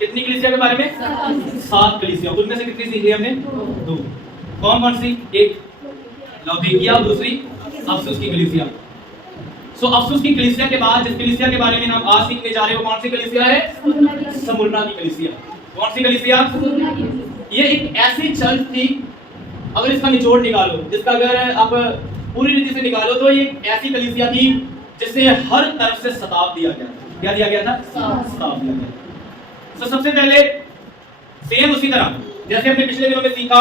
कितनी कलीसिया के बारे में? 7 कलीसिया। उनमें से कितनी सीख ली हमने? 2। कौन कौन सी? एक लौदीकिया और दूसरी अफसुस की कलीसिया। सो अफसुस की कलीसिया के बाद जिस कलीसिया के बारे में हम आज सीखने जा रहे हैं वो कौन सी कलीसिया है? स्मुरना की कलीसिया। कौन सी कलीसिया? ये एक ऐसी चर्च थी, अगर इसका निचोड़ निकालो, जिसका अगर आप पूरी रीति से निकालो तो ये ऐसी कलीसिया थी जिसे हर तरफ से सताव दिया गया था। क्या दिया गया था? सताव दिया गया। तो सबसे पहले सेम उसी तरह जैसे हमने पिछले दिनों में सीखा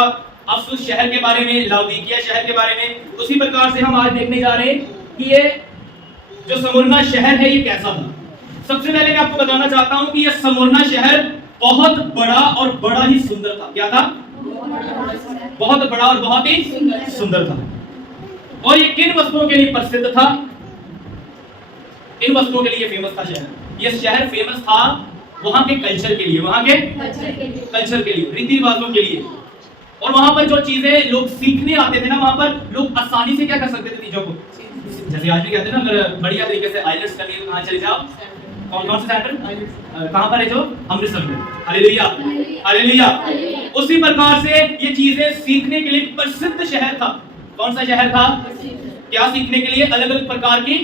अफसुस शहर के बारे में, लाउदीकिया शहर के बारे में, उसी प्रकार से हम आज देखने जा रहे हैं कि ये जो स्मुरना शहर है ये कैसा था। सबसे पहले मैं आपको बताना चाहता हूं कि ये स्मुरना शहर बहुत बड़ा और बड़ा ही सुंदर था। क्या था? बहुत बड़ा और बहुत ही सुंदर था। और ये किन वस्तुओं के लिए प्रसिद्ध था? इन वस्तुओं के लिए फेमस था शहर। ये शहर फेमस था वहां के कल्चर के लिए, वहां के कल्चर के लिए, रीति रिवाजों के लिए। और वहां पर जो चीजें लोग सीखने आते थे ना, वहां पर लोग आसानी से क्या कर सकते थे चीजों को। जैसे आज भी कहते हैं ना, अगर बढ़िया तरीके से आइलेट्स करनी है तो कहां चले जाओ? कौन सा सेंटर? कहां पर है? जो अमृतसर में। Hallelujah, hallelujah. उसी प्रकार से ये चीजें सीखने के लिए प्रसिद्ध शहर था। कौन सा शहर था? क्या सीखने के लिए? अलग अलग प्रकार की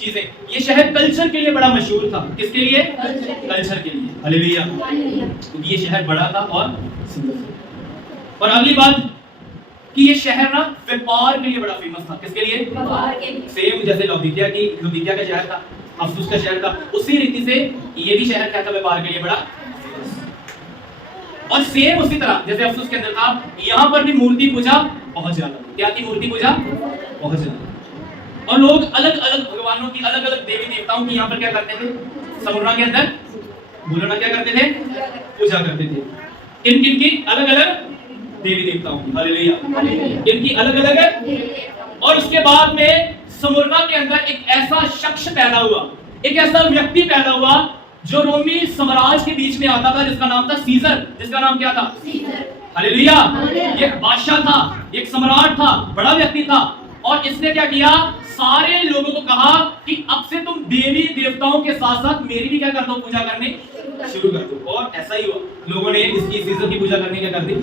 चीजें। ये शहर कल्चर के लिए बड़ा मशहूर था। किसके लिए? कल्चर के लिए। हालेलुया। क्योंकि ये शहर बड़ा था और सुंदर था। और अगली बात कि ये शहर ना व्यापार के लिए बड़ा फेमस था। किसके लिए? सेम जैसे लौदीकिया का शहर था, अफसुस का शहर था, उसी रीति से ये भी शहर क्या था? व्यापार के लिए बड़ा। और सेम उसी तरह जैसे अफसुस के अंदर था, यहाँ पर भी मूर्ति पूजा बहुत ज्यादा। क्या थी? मूर्ति पूजा बहुत ज्यादा। और लोग अलग अलग भगवानों की, अलग अलग देवी देवताओं की यहाँ पर क्या करते थे? स्मुरना के अंदर बोलो ना, क्या करते थे? पूजा करते थे। किन किन की? अलग अलग देवी देवताओं की। हालेलुया। इनकी अलग अलग। और उसके बाद में स्मुरना के अंदर एक ऐसा शख्स पैदा हुआ, एक ऐसा व्यक्ति पैदा हुआ जो रोमी साम्राज्य के बीच में आता था, जिसका नाम था सीजर। जिसका नाम क्या था? हालेलुया। एक बादशाह था, एक सम्राट था, बड़ा व्यक्ति था। और इसने क्या किया? सारे लोगों को कहा कि अब से तुम देवी देवताओं के साथ साथ मेरी भी क्या कर दो? पूजा करने शुरू कर दो। और ऐसा ही हुआ, लोगों ने इसकी सीजर की पूजा करने क्या कर दी?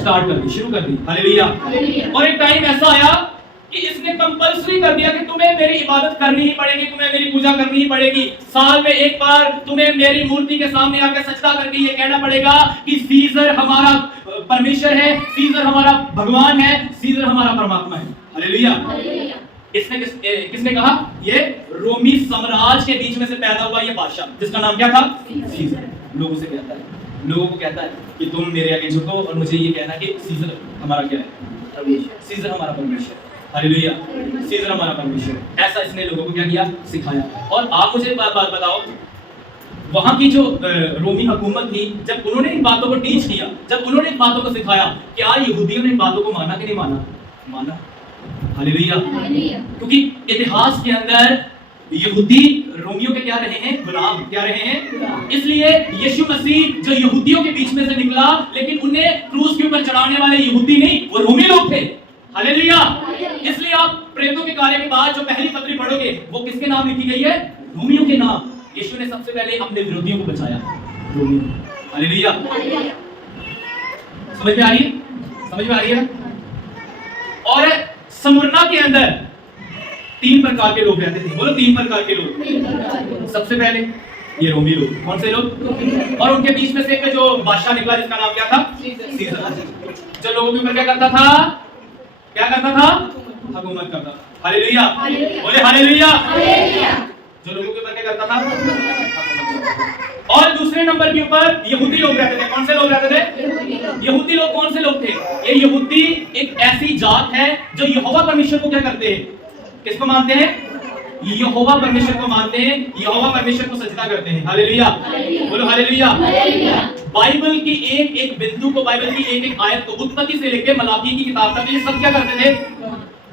स्टार्ट कर दी, शुरू कर दी। हालेलुया। और एक टाइम ऐसा आया कि इसने कंपल्सरी कर दिया कि तुम्हें मेरी इबादत करनी ही पड़ेगी, तुम्हें मेरी पूजा करनी ही पड़ेगी। साल में एक बार तुम्हें मेरी मूर्ति के सामने आकर सजदा करके ये कहना पड़ेगा कि सीजर हमारा परमेश्वर है, सीजर हमारा भगवान है, सीजर हमारा परमात्मा है। हालेलुया। इसने किसने कहा? ये रोमी साम्राज्य के बीच में से पैदा हुआ ये बादशाह, जिसका नाम क्या था? सीजर। लोगों से कहता है, लोगों को कहता है कि तुम मेरे आगे झुको और मुझे ये कहना कि सीजर हमारा क्या है? सीजर हमारा परमेश्वर। हालेलुया। सीजर हमारा परमेश्वर। ऐसा इसने लोगों को क्या किया? सिखाया। और आप मुझे बात बताओ, वहां की जो रोमी हुकूमत थी, जब उन्होंने इन बातों को टीच किया, जब उन्होंने इन बातों को सिखाया, क्या यहूदियों ने इन बातों को माना कि नहीं माना? माना। हालेलुया। क्योंकि इतिहास के अंदर यहूदी रोमियों के क्या रहे हैं? गुलाम। क्या रहे हैं? इसलिए यीशु मसीह जो यहूदियों के बीच में से निकला, लेकिन उन्हें क्रूस के ऊपर चढ़ाने वाले यहूदी नहीं, वो रोमी लोग थे। हालेलुया। इसलिए आप प्रेरितों के कार्य के बाद जो पहली पत्री पढ़ोगे वो किसके नाम लिखी गई है? रोमियों के नाम। यीशु ने सबसे पहले अपने विरोधियों को बचाया, रोमियों। हालेलुया। समझ में आ रही है? समझ में आ रही है? और स्मुरना के अंदर 3 प्रकार के लोग रहते थे। बोलो 3 प्रकार के लोग। सबसे पहले ये रोमी लोग। कौन से लोग? और उनके बीच में से एक जो बादशाह निकला, जिसका नाम क्या था? सीजर। जो लोगों के ऊपर क्या करता था? क्या करता था? हुकूमत करता था। हालेलुया। बोले हालेलुया। जो लोगों के ऊपर क्या करता था? और दूसरे नंबर के ऊपर यहूदी लोग रहते थे। कौन से लोग रहते थे? यहूदी लोग। कौन से लोग थे ये? यहूदी एक ऐसी जात है जो यहोवा परमेश्वर को क्या करते हैं? किसको मानते हैं? यहोवा परमेश्वर को मानते हैं, यहोवा परमेश्वर को सजदा करते हैं। हालेलुया। बोलो हालेलुया। बाइबल की एक एक बिंदु को, बाइबल की एक एक आयत को, उत्पत्ति से लेकर मलाकी की किताब तक, ये सब क्या करते थे?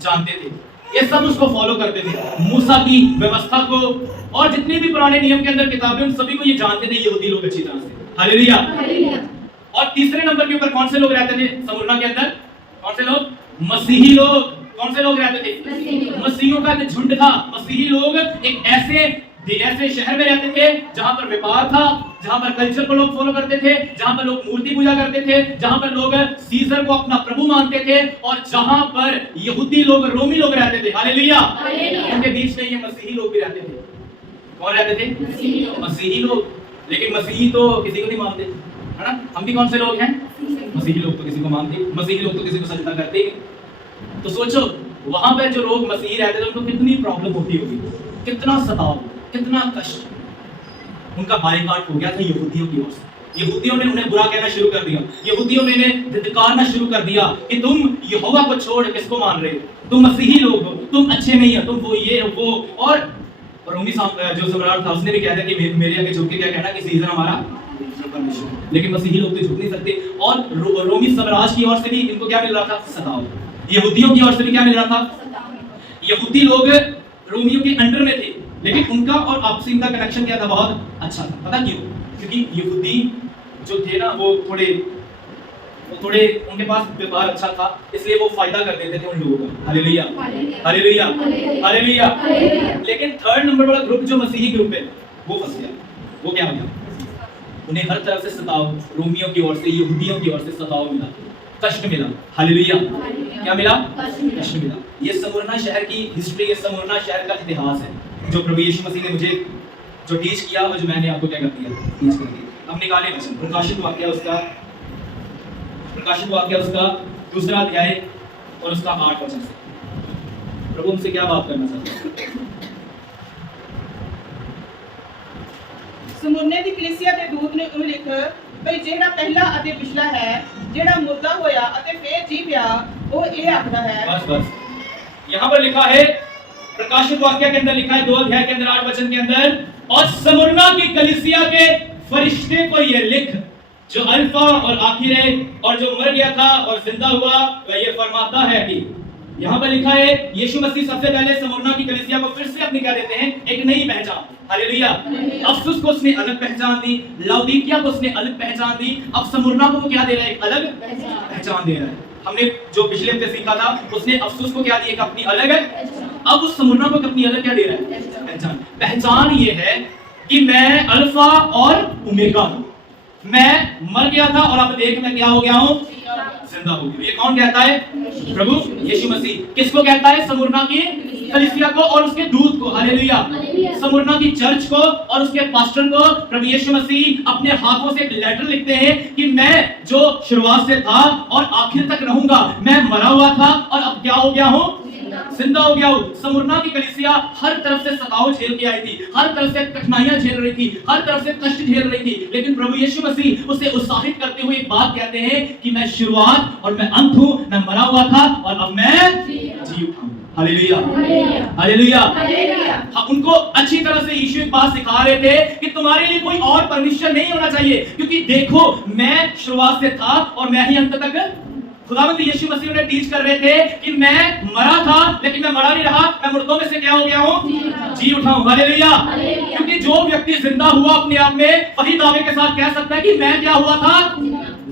जानते थे। ये सब उसको फॉलो करते थे, मूसा की व्यवस्था को, और जितने भी पुराने नियम के अंदर किताबें, उन सभी को ये जानते थे यहूदी लोग अच्छी तरह से। हालेलुया। और तीसरे नंबर के ऊपर कौन से लोग रहते थे स्मुरना के अंदर? कौन से लोग? मसीही लोग। कौन से लोग रहते थे? मसीहियों का झुंड था। मसीही लोग एक ऐसे ऐसे शहर में रहते थे जहां पर व्यापार था, जहां पर कल्चर को लोग फॉलो करते थे, जहां पर लोग मूर्ति पूजा करते थे, जहां पर लोग सीजर को अपना प्रभु मानते थे, और जहां पर यहूदी लोग, रोमी लोग रहते थे। हालेलुया। उनके बीच में ये मसीही लोग भी रहते थे। कौन रहते थे? मसीही लोग। लेकिन मसीही तो किसी को नहीं मानते, है ना? हम भी कौन से लोग हैं? मसीही लोग तो किसी को मानते, मसीही लोग तो किसी को सजदा करते ही। तो सोचो वहां पे जो लोग मसीही रहते थे उनको कितनी प्रॉब्लम होती होगी, कितना सताव, कितना कष्ट। उनका बायकॉट हो गया था यहूदियों की ओर से। यहूदियों ने उन्हें बुरा कहना शुरू कर दिया, यहूदियों ने इन्हें धिक्कारना शुरू कर दिया कि तुम यहोवा को छोड़ किसको मान रहे हो, तुम मसीही लोग हो, तुम अच्छे नहीं हो, तुम वो ये हो वो। और रोमी जो सम्राट था उसने भी कहा था कि मेरे आगे झुक के क्या कहना कि सीजर हमारा परमेश्वर। लेकिन मसीही लोग तो झुक नहीं सकते। और रोमी साम्राज्य की ओर से भी इनको क्या मिल रहा था? सताव। यहूदियों की ओर से भी क्या मिल रहा था? यहूदी लोग रोमियों के अंडर में थे, लेकिन उनका और आपसी इनका कनेक्शन क्या था? बहुत अच्छा था। पता क्यों? क्योंकि यहूदी जो थे ना वो थोड़े उनके पास व्यापार अच्छा था, इसलिए वो फायदा कर देते थे उन लोगों का। Hallelujah, hallelujah, hallelujah. लेकिन थर्ड नंबर वाला ग्रुप जो मसीही ग्रुप है वो फंस गया। वो क्या हो गया? उन्हें हर तरफ से सताव, रोमियों की ओर से, यहूदियों की ओर से सताव मिला, कष्ट मिला। हालेलुया। क्या मिला? कष्ट मिला। ये स्मुरना शहर की हिस्ट्री, ये स्मुरना शहर का इतिहास है जो प्रभु यीशु मसीह ने मुझे जो टीच किया और जो मैंने आपको क्या कर दिया? टीच कर दिया। अब निकाले वचन, प्रकाशित वाक्य उसका दूसरा अध्याय और उसका 8 वचन से प्रभु हमसे क्या बात करना चाहते हैं? ਸਮੁਰਨੇ ਦੀ ਕਲੀਸਿया ਦੇ ਦੂਤ ਨੇ ਉਹਨੂੰ ਲਿਖ ਭਈ ਜਿਹੜਾ ਪਹਿਲਾ ਅਤੇ ਪਿਛਲਾ ਹੈ, ਜਿਹੜਾ ਮੁਰਦਾ ਹੋਇਆ ਅਤੇ ਫੇਰ ਜੀ ਪਿਆ, ਉਹ ਇਹ ਆਖਦਾ ਹੈ। बस यहाँ पर लिखा है, प्रकाशित वाक्य के अंदर लिखा है 2 अध्याय के अंदर 8 वचन के अंदर, और स्मुरना की कलीसिया के फरिश्ते को ये लिख, जो अल्फा और आखिर है और जो मर गया था और जिंदा हुआ, वह ये फरमाता है कि यहाँ पर लिखा है यीशु मसीह सबसे पहले स्मुरना की कलीसिया को फिर से अपनी क्या देते हैं? एक नई पहचान। हालेलुया। अफसुस को उसने अलग पहचान दी, लाउदीकिया को उसने अलग पहचान दी, अब स्मुरना को वो क्या दे रहा है? एक अलग पहचान दे रहा है। हमने जो पिछले हफ्ते सीखा था उसने अफसुस को क्या दिया? अपनी अलग है। अब उस स्मुरना को अपनी अलग क्या दे रहा है? पहचान। पहचान ये है कि मैं अल्फा और ओमेगा हूं, मैं मर गया था और अब देख मैं क्या हो गया हूं? जिंदा हो गया। ये कौन कहता है? प्रभु यीशु मसीह। किसको कहता है? स्मुरना की कलीसिया को और उसके दूत को। हालेलुया। स्मुरना की चर्च को और उसके पास्टर को प्रभु यीशु मसीह अपने हाथों से एक लेटर लिखते हैं कि मैं जो शुरुआत से था और आखिर तक रहूंगा, मैं मरा हुआ था और अब क्या हो गया हूं? जिंदा हो गया हूं। स्मुरना की कलीसिया हर तरफ से सताव झेल के आई थी, हर तरफ से कठिनाइयां झेल रही थी, हर तरफ से कष्ट झेल रही थी, लेकिन प्रभु यीशु मसीह उसे उत्साहित करते हुए एक बात कहते हैं कि मैं शुरुआत और मैं अंत हूं, मैं मरा हुआ था और अब मैं जी उठा हूं। Hallelujah, hallelujah. हम उनको अच्छी तरह से यीशु एक बात सिखा रहे थे कि तुम्हारे लिए कोई और परमेश्वर नहीं होना चाहिए, क्योंकि देखो मैं शुरुआत से था और मैं ही अंत तक। खुदावंद यीशु मसीह ने टीच कर रहे थे कि मैं मरा था, लेकिन मैं मरा नहीं रहा, मैं मुर्दों में से क्या हो गया हूं? जी उठा हूं। हालेलुया। क्योंकि जो व्यक्ति जिंदा हुआ अपने आप में वही दावे के साथ कह सकता है कि मैं क्या हुआ था?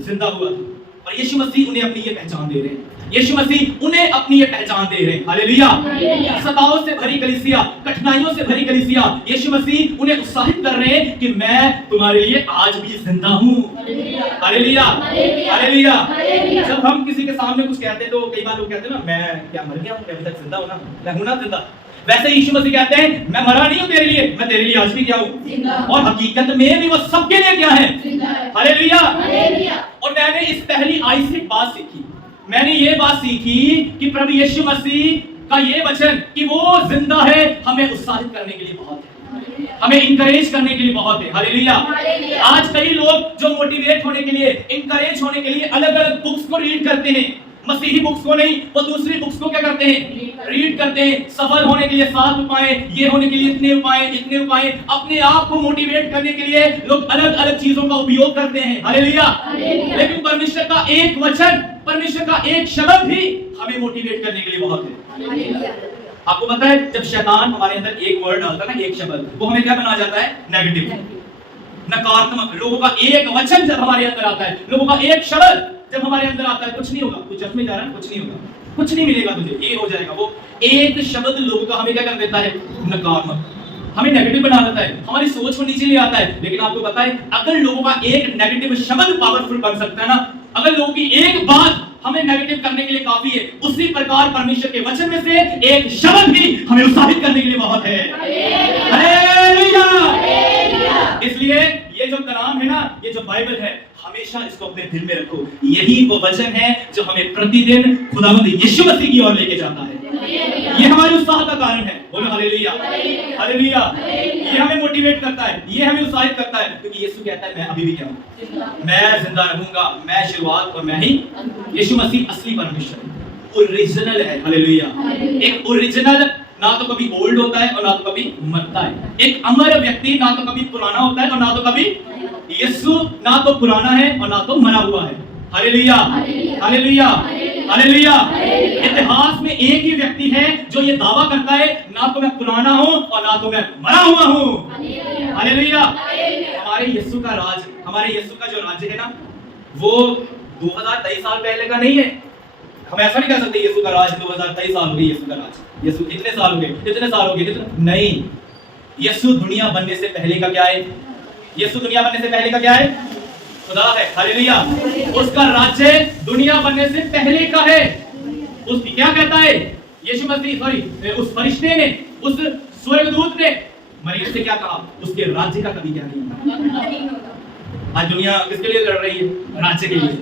जिंदा हुआ था। और यीशु मसीह उन्हें अपनी ये पहचान दे रहे हैं, यीशु मसीह उन्हें अपनी ये पहचान दे रहे हैं। हालेलुया। सताओं से भरी कलीसिया, कठिनाइयों से भरी कलीसिया, यीशु मसीह उन्हें उत्साहित कर रहे हैं कि मैं तुम्हारे लिए आज भी जिंदा हूं। Hallelujah, hallelujah. जब हम किसी के सामने कुछ कहते हैं तो कई बार लोग कहते हैं ना, मैं क्या मर गया हूं, मैं अभी तक जिंदा हूं ना, मैं हूं ना जिंदा। वैसे यीशु मसीह कहते हैं मैं मरा नहीं हूं तेरे लिए, मैं तेरे लिए आज भी क्या हूं? और हकीकत में भी वो सबके लिए क्या है? हालेलुया। और मैंने इस पहली आई से बात सीखी, मैंने ये बात सीखी कि प्रभु यीशु मसीह का ये वचन कि वो जिंदा है हमें उत्साहित करने के लिए बहुत है, हमें इंकरेज करने के लिए बहुत है। हालेलुया। आज कई लोग जो मोटिवेट होने के लिए, इंकरेज होने के लिए अलग अलग बुक्स को रीड करते हैं, मसीही बुक्स को नहीं, वो दूसरी बुक्स को क्या करते हैं? रीड करते हैं। सफल होने के लिए 7 उपाय, ये होने के लिए इतने उपाय, अपने आप को मोटिवेट करने के लिए लोग अलग अलग चीजों का उपयोग करते हैं। हालेलुया। लेकिन परमेश्वर का एक वचन, परमेश्वर का एक शब्द भी हमें मोटिवेट करने के लिए बहुत है। आपको पता है जब शैतान हमारे अंदर एक वर्ड डालता है ना, एक शब्द, वो हमें क्या बना जाता है? नेगेटिव, नकारात्मक। लोगों का एक वचन जब हमारे अंदर आता है, लोगों का एक शब्द जब हमारे अंदर आता है, कुछ नहीं होगा, कुछ चर्च में जा रहा है, कुछ नहीं होगा, कुछ नहीं मिलेगा तुझे, ये हो जाएगा। वो एक शब्द लोगों का हमें क्या कर देता है? नकारात्मक। हमें नेगेटिव बना देता है, हमारी सोच को नीचे ले आता है। लेकिन आपको पता है, अगर लोगों का एक नेगेटिव शब्द पावरफुल बन सकता है ना, अगर लोगों की एक बात हमें नेगेटिव करने के लिए काफी है, उसी प्रकार परमेश्वर के वचन में से एक शब्द भी हमें उत्साहित करने के लिए बहुत है। हालेलुया। इसलिए ये जो कलाम है ना, ये जो बाइबल है, हमेशा इसको अपने दिल में रखो। यही वो वचन है जो हमें प्रतिदिन खुदावंद यीशु मसीह की ओर लेके जाता है। ये हमारे उत्साह का कारण है। बोलो हालेलुया, हालेलुया। ये हमें मोटिवेट करता है, ये हमें उत्साहित करता है, क्योंकि यीशु कहता है मैं अभी भी क्या हूं, मैं जिंदा रहूंगा, मैं शुरुआत और मैं ही। यीशु मसीह असली परमेश्वर, ओरिजिनल है। हालेलुया। एक ओरिजिनल ना तो कभी ओल्ड होता है और ना तो कभी मरता है। एक अमर व्यक्ति ना तो कभी पुराना होता है और ना तो कभी, यीशु ना तो पुराना है और ना तो मरा हुआ है। Hallelujah, hallelujah, hallelujah. इतिहास में एक ही व्यक्ति है जो ये दावा करता है, ना तो मैं पुराना हूं और ना तो मैं मरा हुआ हूं। हालेलुया। हमारे यीशु का राज, हमारे यीशु का जो राज्य है ना, वो 2023 साल पहले का नहीं है। हम ऐसा नहीं कह सकते यीशु का राज 2023 साल हो गई। यीशु का राज, यीशु इतने साल हो गए, इतने साल हो गए, नहीं। यीशु दुनिया बनने से पहले का क्या है? यीशु दुनिया बनने से पहले का क्या है? खुदा है। हालेलुया। उसका राज्य दुनिया बनने से पहले का है। उसकी क्या कहता है यीशु मसीह, सॉरी उस फरिश्ते ने, उस स्वर्गदूत ने मरियम से क्या कहा? उसके राज्य का कभी क्या नहीं होगा। आज दुनिया किसके लिए लड़ रही है? राज्य के लिए।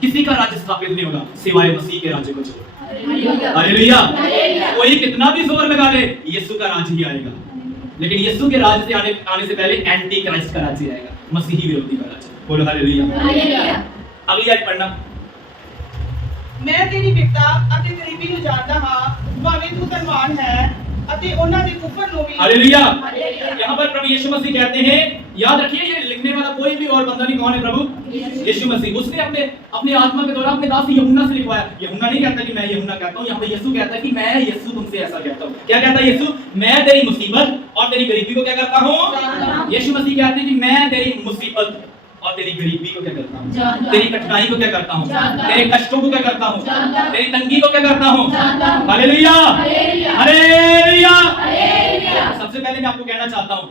किसी का राज्य स्थापित नहीं होगा सिवाय मसीह के राज्य को छोड़। हालेलुया। कोई कितना भी जोर लगा ले, यीशु का राज्य ही आएगा। लेकिन यीशु के राज्य से आने से पहले एंटी क्राइस्ट का राज्य आएगा, मसीही विरोधी का राज्य। बोलो हालेलुया। अगली आयत पढ़ना। मैं तेरी बिपता ਅਤੇ ਗਰੀਬੀ ਨੂੰ ਜਾਣਦਾ ਹਾਂ, ਭਾਵੇਂ ਤੂੰ ਧਨਵਾਨ ਹੈ ਅਤੇ ਉਹਨਾਂ ਦੇ ਕੁਫਰ ਨੂੰ ਵੀ। हालेलुया। यहाँ पर प्रभु यीशु मसीह कहते हैं, याद रखिए ये लिखने वाला कोई भी और बंदा नहीं, कौन है? प्रभु यीशु मसीह। उसने अपने आत्मा के द्वारा अपने दास यूहन्ना से लिखवाया। यूहन्ना नहीं कहता कि मैं यूहन्ना कहता हूं, यहाँ पे यीशु कहता है कि मैं यीशु तुमसे ऐसा कहता हूं। क्या कहता है यीशु? मैं तेरी मुसीबत और तेरी गरीबी को क्या करता हूं? यीशु मसीह कहते हैं कि मैं तेरी मुसीबत और तेरी गरीबी को क्या करता हूं, तेरी कठिनाई को क्या करता हूं, तेरे कष्टों को क्या करता हूं, तेरी तंगी को क्या करता हूं। Hallelujah, hallelujah. सबसे पहले मैं आपको कहना चाहता हूं,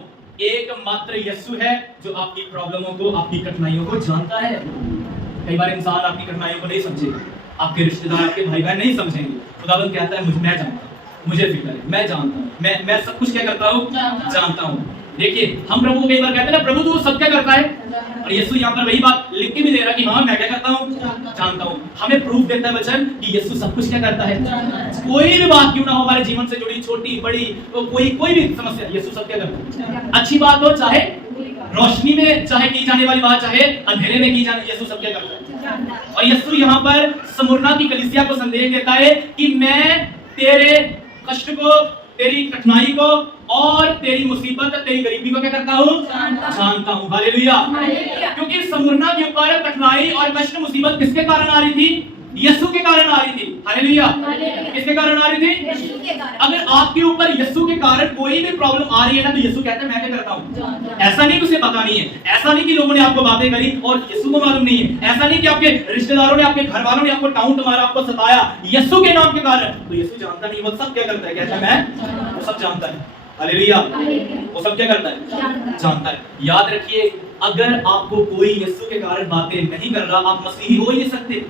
एकमात्र यीशु है जो आपकी प्रॉब्लमों को, आपकी कठिनाइयों को जानता है। कई बार इंसान आपकी कठिनाइयों को नहीं समझेगा, आपके रिश्तेदार, आपके भाई बहन नहीं समझेंगे। खुदावंद कहता है मैं जानता हूं, मुझे फिक्र है, मैं जानता हूं, मैं सब कुछ क्या करता हूं, जानता हूं। देखिए हम प्रभु को कई बार कहते हैं ना, प्रभु तो सब क्या करता है, और यीशु यहाँ पर वही बात लिख के भी दे रहा है कि हाँ मैं क्या करता हूँ, जानता हूँ। हमें प्रूफ देता है वचन कि यीशु सब कुछ क्या करता है। कोई भी बात क्यों ना हो हमारे जीवन से जुड़ी, छोटी बड़ी, तो कोई भी समस्या, यीशु सब क्या करता है। अच्छी बात हो, चाहे रोशनी में चाहे की जाने वाली बात, चाहे अंधेरे में की जाने, यीशु सब क्या करता है। और यीशु यहाँ पर स्मुरना की कलीसिया को संदेश देता है कि मैं तेरे कष्ट को, तेरी कठिनाई को और तेरी मुसीबत, तेरी गरीबी को क्या करता हूँ, जानता हूँ। हालेलुया। क्योंकि स्मुरना के ऊपर कठिनाई और कष्ट, मुसीबत किसके कारण आ रही थी? यीशु के कारण आ रही थी। हालेलुया। किसके कारण आ रही थी? अगर आपके ऊपर यीशु के कारण कोई भी प्रॉब्लम आ रही है ना, तो यीशु कहता है मैं क्या करता हूँ। ऐसा नहीं कि उसे पता नहीं है, ऐसा नहीं कि लोगों ने आपको बातें करी और यीशु को मालूम नहीं है, ऐसा नहीं कि आपके रिश्तेदारों ने, आपके घर वालों ने आपको टाउट मारा, आपको सताया यीशु के नाम के कारण, तो यीशु जानता नहीं, वो सब क्या करता है, कहता है मैं, वो सब जानता है। हालेलुया। वो सब क्या करता है, जानता है। याद रखिए, अगर आपको कोई यीशु के कारण बातें नहीं कर रहा, आप मसीही हो ही नहीं सकते,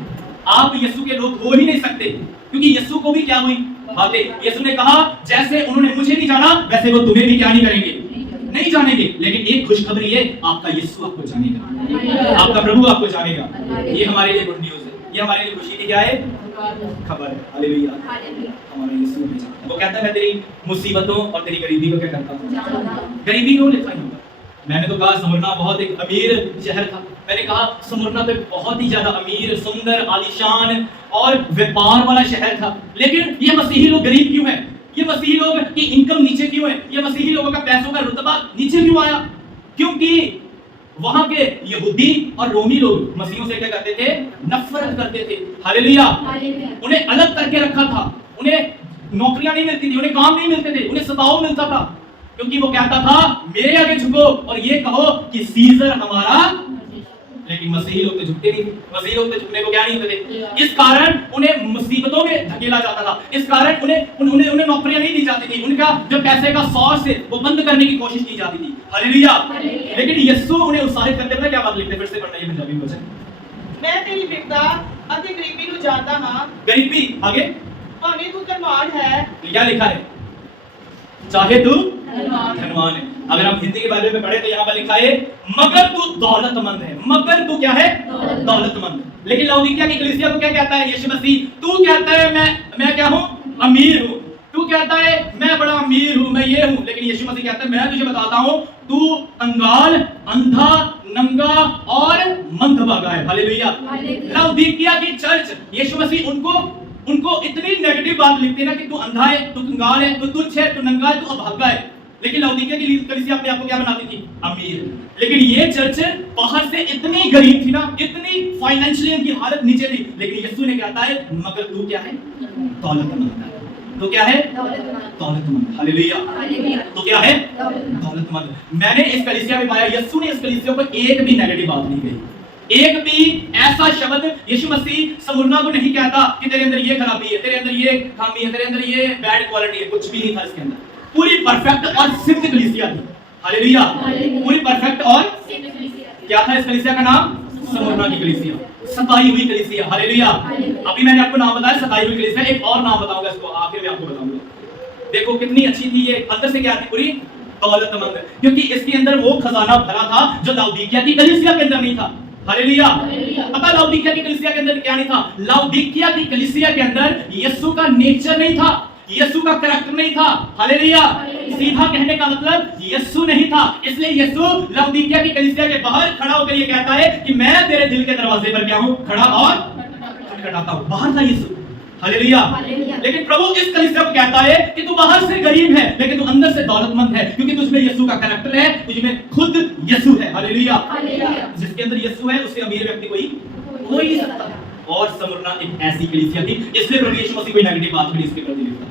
आप यीशु के लोग हो ही नहीं सकते। क्योंकि यीशु को भी क्या हुई बातें, यीशु ने कहा जैसे उन्होंने मुझे नहीं जाना वैसे वो तुम्हें भी क्या नहीं करेंगे, नहीं जानेंगे। लेकिन एक खुशखबरी है, आपका यीशु आपको जानेगा, आपका प्रभु आपको जानेगा। ये हमारे लिए गुड न्यूज़ है, ये हमारे लिए खुशी की क्या है, खबर है। हालेलुया। हमारे यीशु हमें जानता है। वो कहता है मैं तेरी मुसीबतों और तेरी गरीबी को क्या करता हूँ। गरीबी को लिखा नहीं, मैंने तो कहा स्मुरना बहुत एक अमीर शहर था, मैंने कहा स्मुरना तो बहुत ही ज्यादा अमीर, सुंदर, आलीशान और व्यापार वाला शहर था। लेकिन ये मसीही लोग गरीब क्यों हैं? ये मसीही लोग की इनकम नीचे क्यों है? ये मसीही लोगों का पैसों का रुतबा नीचे क्यों आया? क्योंकि वहां के यहूदी और रोमी लोग मसीहों से क्या करते थे, नफरत करते थे। हालेलुया। उन्हें अलग करके रखा था, उन्हें नौकरियां नहीं मिलती थी, उन्हें काम नहीं मिलते थे, उन्हें सताव मिलता था। क्योंकि वो कहता था मेरे आगे झुको और ये कहो कि सीजर हमारा। लेकिन कि मसीही लोग तो झुकते नहीं थे, मसीही लोग तो झुकने को क्या नहीं होते थे। इस कारण उन्हें मुसीबतों में धकेला जाता था, इस कारण उन्हें नौकरियां नहीं दी जाती थी, उनका जो पैसे का सोर्स है वो बंद करने की कोशिश की जाती थी। हालेलुया। लेकिन यीशु उन्हें उत्साहित करते हुए क्या बात लिखते हैं, फिर से पढ़ना ये पंजाबी वचन। मैं तेरी विपदा ਅਤੇ ਗਰੀਬੀ ਨੂੰ ਜਾਣਦਾ ਹਾਂ, गरीबी आगे ਭਾਵੇਂ ਤੂੰ ਧਨਵਾਨ है, क्या लिखा है, चाहे तू धनवान है। अगर हम हिंदी के बारे में पढ़े तो यहाँ पर लिखा है मगर तू दौलतमंद है, मगर तू क्या है, दौलतमंद। लेकिन लौदीकिया की कलीसिया को क्या कहता है यीशु मसीह, तू कहता है मैं क्या हूँ, अमीर हूँ, तू कहता है मैं बड़ा अमीर हूँ, मैं ये हूँ। लेकिन यीशु मसीह कहता है मैं तुझे बताता हूँ तू कंगाल, अंधा, नंगा और मंदभागा है। हालेलुया। लौदीकिया की चर्च यीशु मसीह उनको इतनी नेगेटिव बात लिखते हैं ना कि तू अंधा है, तू कंगाल है, तू तुच्छ है, तू नंगा है, तू अभागा है। लेकिन लौदीकिया की कलीसिया अपने आप को क्या बनाती थी, अमीर। लेकिन ये चर्च बाहर से इतनी गरीब थी ना, इतनी फाइनेंशियली उनकी हालत नीचे थी, लेकिन यीशु ने कहता है मगर तू क्या है, दौलतमंद है। तो क्या है, दौलतमंद। हालेलुया। तो क्या है, दौलतमंद। मैंने इस कलीसिया में पाया यीशु ने इस कलीसिया पर एक भी नेगेटिव बात नहीं कही, एक भी ऐसा शब्द यीशु मसीह स्मुरना को नहीं कहता कि तेरे अंदर ये खराबी है, तेरे अंदर ये खामी है, तेरे अंदर ये बैड क्वालिटी है, कुछ भी नहीं था इसके अंदर। पूरी परफेक्ट और सिद्ध कलीसिया थी। हालेलुया। पूरी परफेक्ट और क्या था इस कलीसिया का नाम, स्मुरना की कलीसिया, सताई हुई कलीसिया। हालेलुया। अभी मैंने आपको नाम बताया सताई हुई कलीसिया, एक और नाम बताऊंगा इसको आखिर में आपको बताऊंगा। देखो कितनी अच्छी थी ये, अंदर से क्या थी, पूरी दौलतमंद, क्योंकि इसके अंदर वो खजाना भरा था जो लौदीकिया की कलीसिया के अंदर नहीं था। हालेलुया। पता लौदीकिया की कलीसिया के अंदर क्या नहीं था, लौदीकिया की कलीसिया के अंदर यीशु का नेचर नहीं था, यीशु का कैरेक्टर नहीं था। हालेलुया। सीधा कहने का मतलब यीशु नहीं था, इसलिए यीशु लौदीकिया की कलीसिया के बाहर खड़ा होकर ये कहता है कि मैं तेरे दिल के दरवाजे पर क्या हूं, खड़ा और खटखटाता हूं। बाहर था यीशु। हालेलुया। लेकिन प्रभु इस कलीसिया को कहता है कि तू बाहर से गरीब है लेकिन तू अंदर से दौलतमंद है, क्योंकि तुझमें यीशु का कैरेक्टर है, तुझमें खुद यीशु है। हालेलुया। जिसके अंदर यीशु है उससे अमीर व्यक्ति कोई हो ही नहीं सकता। और स्मुरना एक ऐसी कलीसिया थी, इसलिए प्रभु यीशु मसीह कोई नेगेटिव बात भी इसके प्रति लिखता।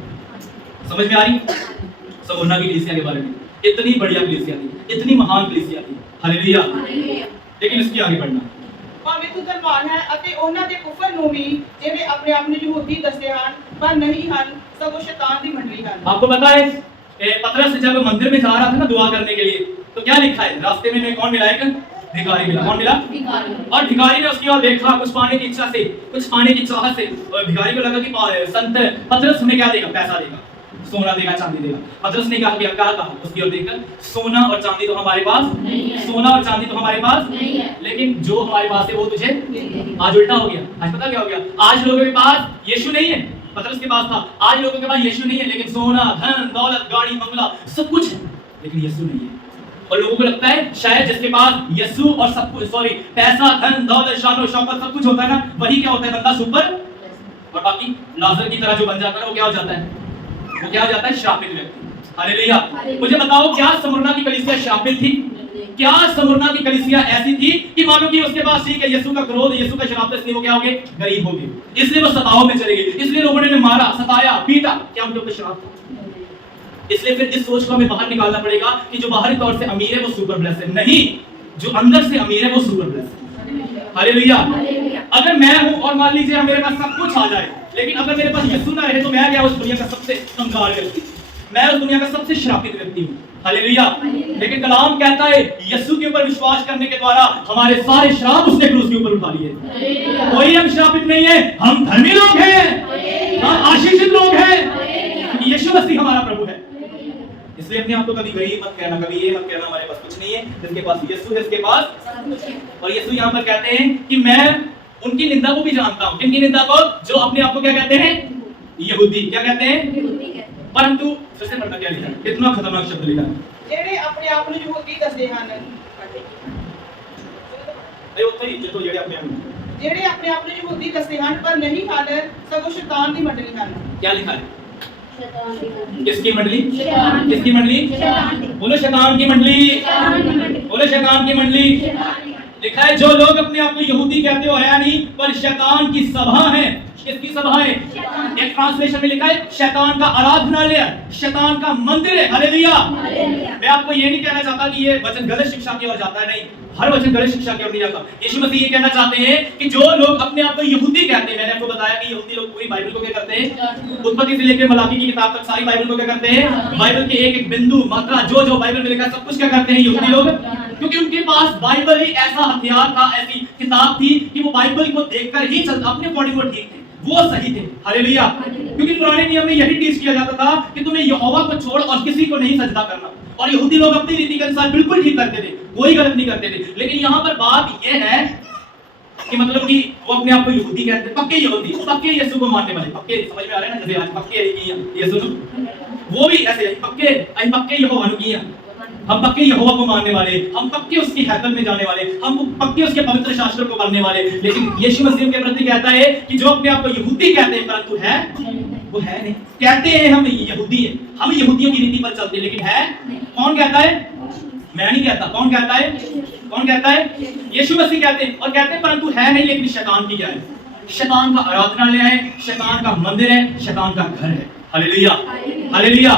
समझ में आ रही स्मुरना की कलीसिया के बारे में, इतनी बढ़िया कलीसिया थी, इतनी महान कलीसिया थी। हालेलुया। लेकिन इसकी आगे बढ़ना, ਭਾਵੇਂ ਤੂੰ ਧਨਵਾਨ ਹੈ ਅਤੇ ਉਹਨਾਂ ਦੇ ਕੁਫਰ ਨੂੰ ਵੀ ਜਿਹੜੇ ਆਪਣੇ ਆਪ ਨੂੰ ਯਹੂਦੀ ਦੱਸਦੇ ਹਨ ਪਰ ਨਹੀਂ ਹਨ, ਸਗੋਂ ਸ਼ੈਤਾਨ ਦੀ ਮੰਡਲੀ ਹਨ। आपको पता है पतरस जब मंदिर में जा रहा था ना दुआ करने के लिए, तो क्या लिखा है, रास्ते में कौन मिला, एक भिखारी मिला। कौन मिला, और भिखारी ने उसकी ओर देखा कुछ पाने की इच्छा से, कुछ पाने की चाहत से, और भिखारी को लगा कि संत पतरस हमें क्या देगा, पैसा देगा, सोना देगा, चांदी देगा। पतरस ने कहा कि क्या कहा, उसकी ओर देखकर सोना और चांदी तो हमारे पास नहीं है, सोना और चांदी तो हमारे पास नहीं है, लेकिन जो हमारे पास है वो तुझे। आज उल्टा हो गया, आज पता क्या हो गया, आज लोगों के पास यीशु नहीं है, पतरस के पास था, आज लोगों के पास यीशु नहीं है, लेकिन सोना, धन, दौलत, गाड़ी, बंगला सब कुछ है, लेकिन यीशु नहीं है। और लोगों को लगता है शायद जिसके पास यीशु और सब कुछ, पैसा, धन, दौलत, शान शौकत सब कुछ होता है ना, वही क्या होता है, बंदा सुपर, और बाकी लाजर की तरह जो बन जाता है वो क्या हो जाता है, वो क्या हो जाता है, श्रापित व्यक्ति। हालेलुया। मुझे बताओ क्या स्मुरना की कलीसिया श्रापित थी, क्या स्मुरना की कलीसिया ऐसी थी कि मानो कि उसके पास ठीक है यीशु का क्रोध, यीशु का श्राप, इसलिए वो क्या हो गए, गरीब हो गए, इसलिए वो सताव में चले गए, इसलिए लोगों ने मारा, सताया, पीटा, क्या उनके ऊपर श्राप था। इसलिए फिर इस सोच को हमें बाहर निकालना पड़ेगा कि जो बाहरी तौर से अमीर है वो सुपर ब्लेस है, नहीं, जो अंदर से अमीर है वो सुपर ब्लेस है। हालेलुया। अगर मैं हूं और मान लीजिए मेरे पास सब कुछ आ जाए, लेकिन अगर मेरे पास यीशु ना रहे तो मैं क्या, उस दुनिया का सबसे कंगाल व्यक्ति, मैं उस दुनिया का सबसे श्रापित व्यक्ति हूं। हालेलुया। लेकिन कलाम कहता है यीशु के ऊपर विश्वास करने के द्वारा हमारे सारे श्राप उसने क्रूस के ऊपर उठा लिए। कोई हम श्रापित नहीं है, हम धर्मी लोग हैं, हम आशीषित लोग हैं, यीशु मसीह हमारा प्रभु है। इसलिए अपने आप को कभी गरीब मत कहना, कभी ये मत कहना हमारे पास कुछ नहीं है, जिसके पास यीशु है उसके पास सब कुछ है। और यीशु यहाँ पर कहते हैं कि मैं उनकी निंदा को भी जानता हूँ, किनकी निंदा को, जो अपने आप को क्या कहते हैं, यहूदी, क्या कहते हैं, परंतु फिर से पढ़ना क्या लिखा है, कितना खतरनाक शब्द लिखा है, ਜਿਹੜੇ ਆਪਣੇ ਆਪ ਨੂੰ ਯਹੂਦੀ ਦੱਸਦੇ ਹਨ, नहीं उत्तर ही जो ਜਿਹੜੇ अपने आप ਨੂੰ, ਜਿਹੜੇ ਆਪਣੇ ਆਪ ਨੂੰ ਯਹੂਦੀ ਦੱਸਦੇ ਹਨ ਪਰ ਨਹੀਂ ਹਨ, ਸਗੋਂ ਸ਼ੈਤਾਨ ਦੀ ਮੰਡਲੀ ਹਨ। क्या लिखा है, किसकी मंडली, किसकी मंडली, बोलो शैतान की मंडली, बोलो शैतान की मंडली। लिखा है जो लोग अपने आप को यहूदी कहते हो है नहीं, पर शैतान की सभा है। किसकी सभा है, एक ट्रांसलेशन में लिखा है शैतान का आराधनालय, शैतान का मंदिर है। हालेलुया। मैं आपको ये नहीं कहना चाहता कि ये वचन गलत शिक्षा की ओर जाता है, नहीं, हर वचन गलत शिक्षा की ओर नहीं जाता। यीशु मसीह ये कहना चाहते हैं कि जो लोग अपने आप को यहूदी कहते हैं, मैंने आपको बताया कि यहूदी लोग पूरी बाइबल को क्या करते हैं, उत्पत्ति से लेकर मलाकी की किताब तक सारी बाइबल को क्या करते हैं, बाइबल के एक एक बिंदु मात्रा जो बाइबल में लिखा है सब कुछ क्या करते हैं यहूदी लोग, क्योंकि उनके पास बाइबल ही ऐसा हथियार था, ऐसी किताब थी कि वो बाइबल को देखकर ही अपने बॉडी को ठीक थे, वो सही थे। हालेलुया। क्योंकि पुराने नियम में यही टीच किया जाता था कि तुम्हें यहोवा को छोड़ और किसी को नहीं सजदा करना, और यहूदी लोग अपनी रीति के अनुसार बिल्कुल ठीक करते थे, कोई गलत नहीं करते थे। लेकिन यहाँ पर बात यह है कि मतलब कि वो अपने आप को यहूदी कहते, पक्के यहूदी, पक्के यीशु को मानने वाले, पक्के, समझ में आ रहा है ना, जैसे आज पक्के यीशु, वो भी ऐसे पक्के यहोवा की हैं, हम पक्के यहोवा को मानने वाले, हम पक्के उसकी हैकल में जाने वाले, हम पक्के उसके पवित्र शास्त्र को पढ़ने वाले। लेकिन यीशु मसीह के प्रति कहता है कि जो अपने आप को यहूदी कहते हैं परंतु है वो है नहीं। कहते हैं हम यहूदी हैं, हम यहूदियों की रीति पर चलते हैं, लेकिन है कौन कहता है? मैं नहीं कहता। कौन कहता है? कौन कहता है? यीशु मसीह कहते हैं, और कहते हैं परंतु है नहीं। लेकिन शैतान की क्या है? शैतान का आराधनालय है, शैतान का मंदिर है, शैतान का घर है। Hallelujah, hallelujah.